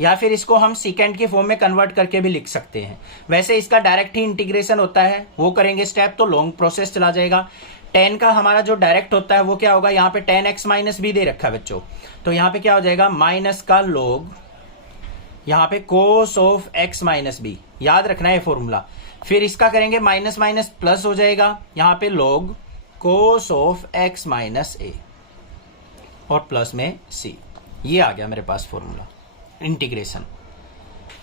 या फिर इसको हम सीकेंड की फॉर्म में कन्वर्ट करके भी लिख सकते हैं। वैसे इसका डायरेक्ट ही इंटीग्रेशन होता है, वो करेंगे स्टेप तो लॉन्ग प्रोसेस चला जाएगा। tan का हमारा जो डायरेक्ट होता है वो क्या होगा, यहाँ पे tan एक्स माइनस बी दे रखा है बच्चों, तो यहाँ पे क्या हो जाएगा, माइनस का log, यहाँ पे cos of x minus b, याद रखना है फॉर्मूला, फिर इसका करेंगे माइनस माइनस प्लस हो जाएगा, यहाँ पे log cos of x minus a और प्लस में सी, ये आ गया मेरे पास फॉर्मूला इंटीग्रेशन।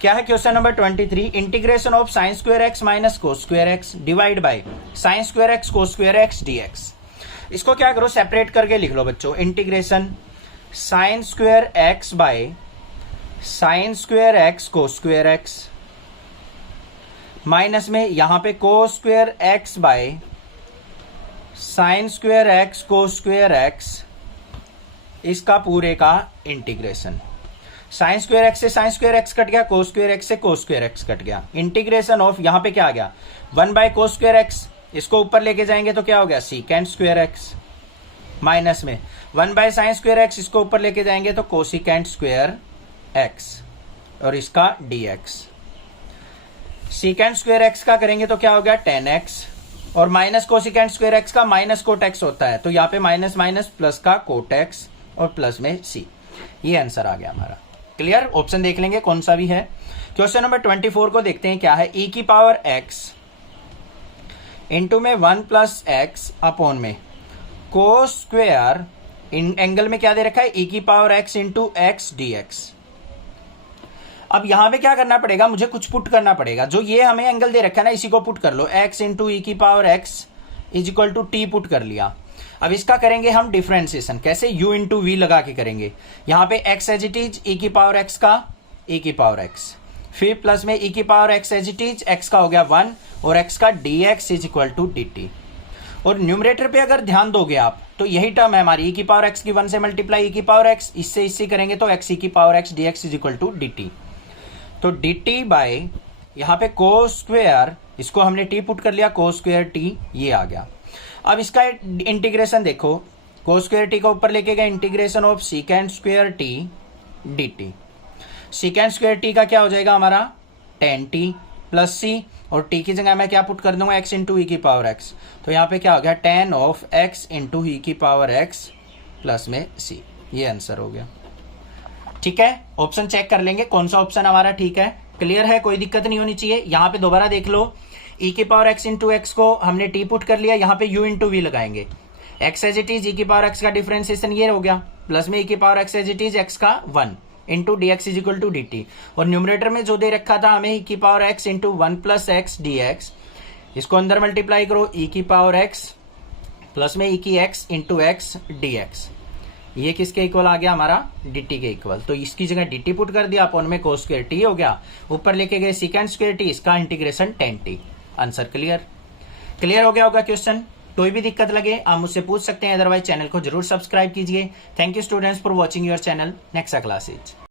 क्या है question number 23, integration of sine square x minus cos square x divide by sine square x cos square x dx. इसको क्या करो, सेपरेट करके लिख लो बच्चों, integration sine square x by sine square x cos square x, minus में यहां पे cos square x by sine square x cos square x, इसका पूरे का इंटीग्रेशन। साइन स्क्वायर एक्स से साइन स्क्वायर एक्स कट गया, कोस स्क्वायर एक्स से कोस square x cut गया, इंटीग्रेशन ऑफ, यहां पे क्या आ गया, 1 बाय कोस स्क्वायर एक्स, इसको ऊपर लेके जाएंगे तो क्या हो गया, सीकेंट स्क्वायर एक्स, माइनस में 1 बाय साइन स्क्वायर एक्स, इसको ऊपर लेके जाएंगे तो कोसिकेंट स्क्वायर एक्स और इसका डीएक्स। सीकेंट स्क्वायर एक्स का करेंगे तो क्या हो गया, tan एक्स, और माइनस कोसिकेंट स्क्वायर एक्स का माइनस कोट एक्स होता है, तो यहाँ पे माइनस माइनस प्लस का कोट एक्स और प्लस में सी, ये आंसर आ गया हमारा। क्लियर, ऑप्शन देख लेंगे कौन सा भी है। क्वेश्चन नंबर 24 को देखते हैं क्या है। e की पावर x इंटू में 1 प्लस एक्स अपॉन में कोस स्क्वेयर इन एंगल में क्या दे रखा है, e की पावर x इंटू एक्स डी एक्स। अब यहां पे क्या करना पड़ेगा, मुझे कुछ पुट करना पड़ेगा। जो ये हमें एंगल दे रखा है ना, इसी को पुट कर लो, x इंटू ई की power x is equal to t put कर लिया। अब इसका करेंगे हम डिफरेंशिएशन, कैसे, u इंटू वी लगा के करेंगे। यहां पे x as it is e की पावर x का e की पावर x, फिर प्लस में e की power x as it is x का हो गया 1 और x का dx is equal to dt। और न्यूमरेटर पे अगर ध्यान दोगे आप तो यही टर्म है हमारी e की पावर x की 1 से मल्टीप्लाई e की पावर x, इससे इससे करेंगे तो x e की power x dx is equal to dt। तो dt बाय यहां पे कोस स्क्वेयर, इसको हमने t पुट कर लिया, कोस स्क्वेयर t ये आ गया। अब इसका इंटीग्रेशन देखो, कोस स्क्वेयर t को ऊपर लेके गए, integration of secant square t dt। Secant square t का क्या हो जाएगा हमारा tan t प्लस c, और t की जगह मैं क्या पुट कर दूंगा, x इंटू ई की पावर x। तो यहाँ पे क्या हो गया, tan of x into e की पावर x प्लस में c। ये आंसर हो गया। ठीक है, ऑप्शन चेक कर लेंगे कौन सा ऑप्शन हमारा ठीक है। क्लियर है, कोई दिक्कत नहीं होनी चाहिए। यहाँ पे दोबारा देख लो, e की पावर x इंटू एक्स को हमने t पुट कर लिया, यहाँ पे u इंटू वी लगाएंगे। x as it is e की पावर x का डिफरेंशिएशन ये हो गया, प्लस में e की power x as it is x का 1 into d x is equal to d t. और न्यूमरेटर में जो दे रखा था हमें e की power x into 1 plus x D x, इसको अंदर मल्टीप्लाई करो, e की पावर x प्लस में e की x इंटू एक्स डी एक्स। ये किसके इक्वल आ गया हमारा, dt के इक्वल। तो इसकी जगह dt पुट कर दिया, अपॉन में कोस स्क्वायर t हो गया, ऊपर लेके गए सेकंड स्क्वायर t, इसका integration tan t। Answer clear, clear हो गया होगा क्वेश्चन। कोई भी दिक्कत लगे आप मुझसे पूछ सकते हैं, अदरवाइज चैनल को जरूर सब्सक्राइब कीजिए। Thank you students for watching your channel. Next classes.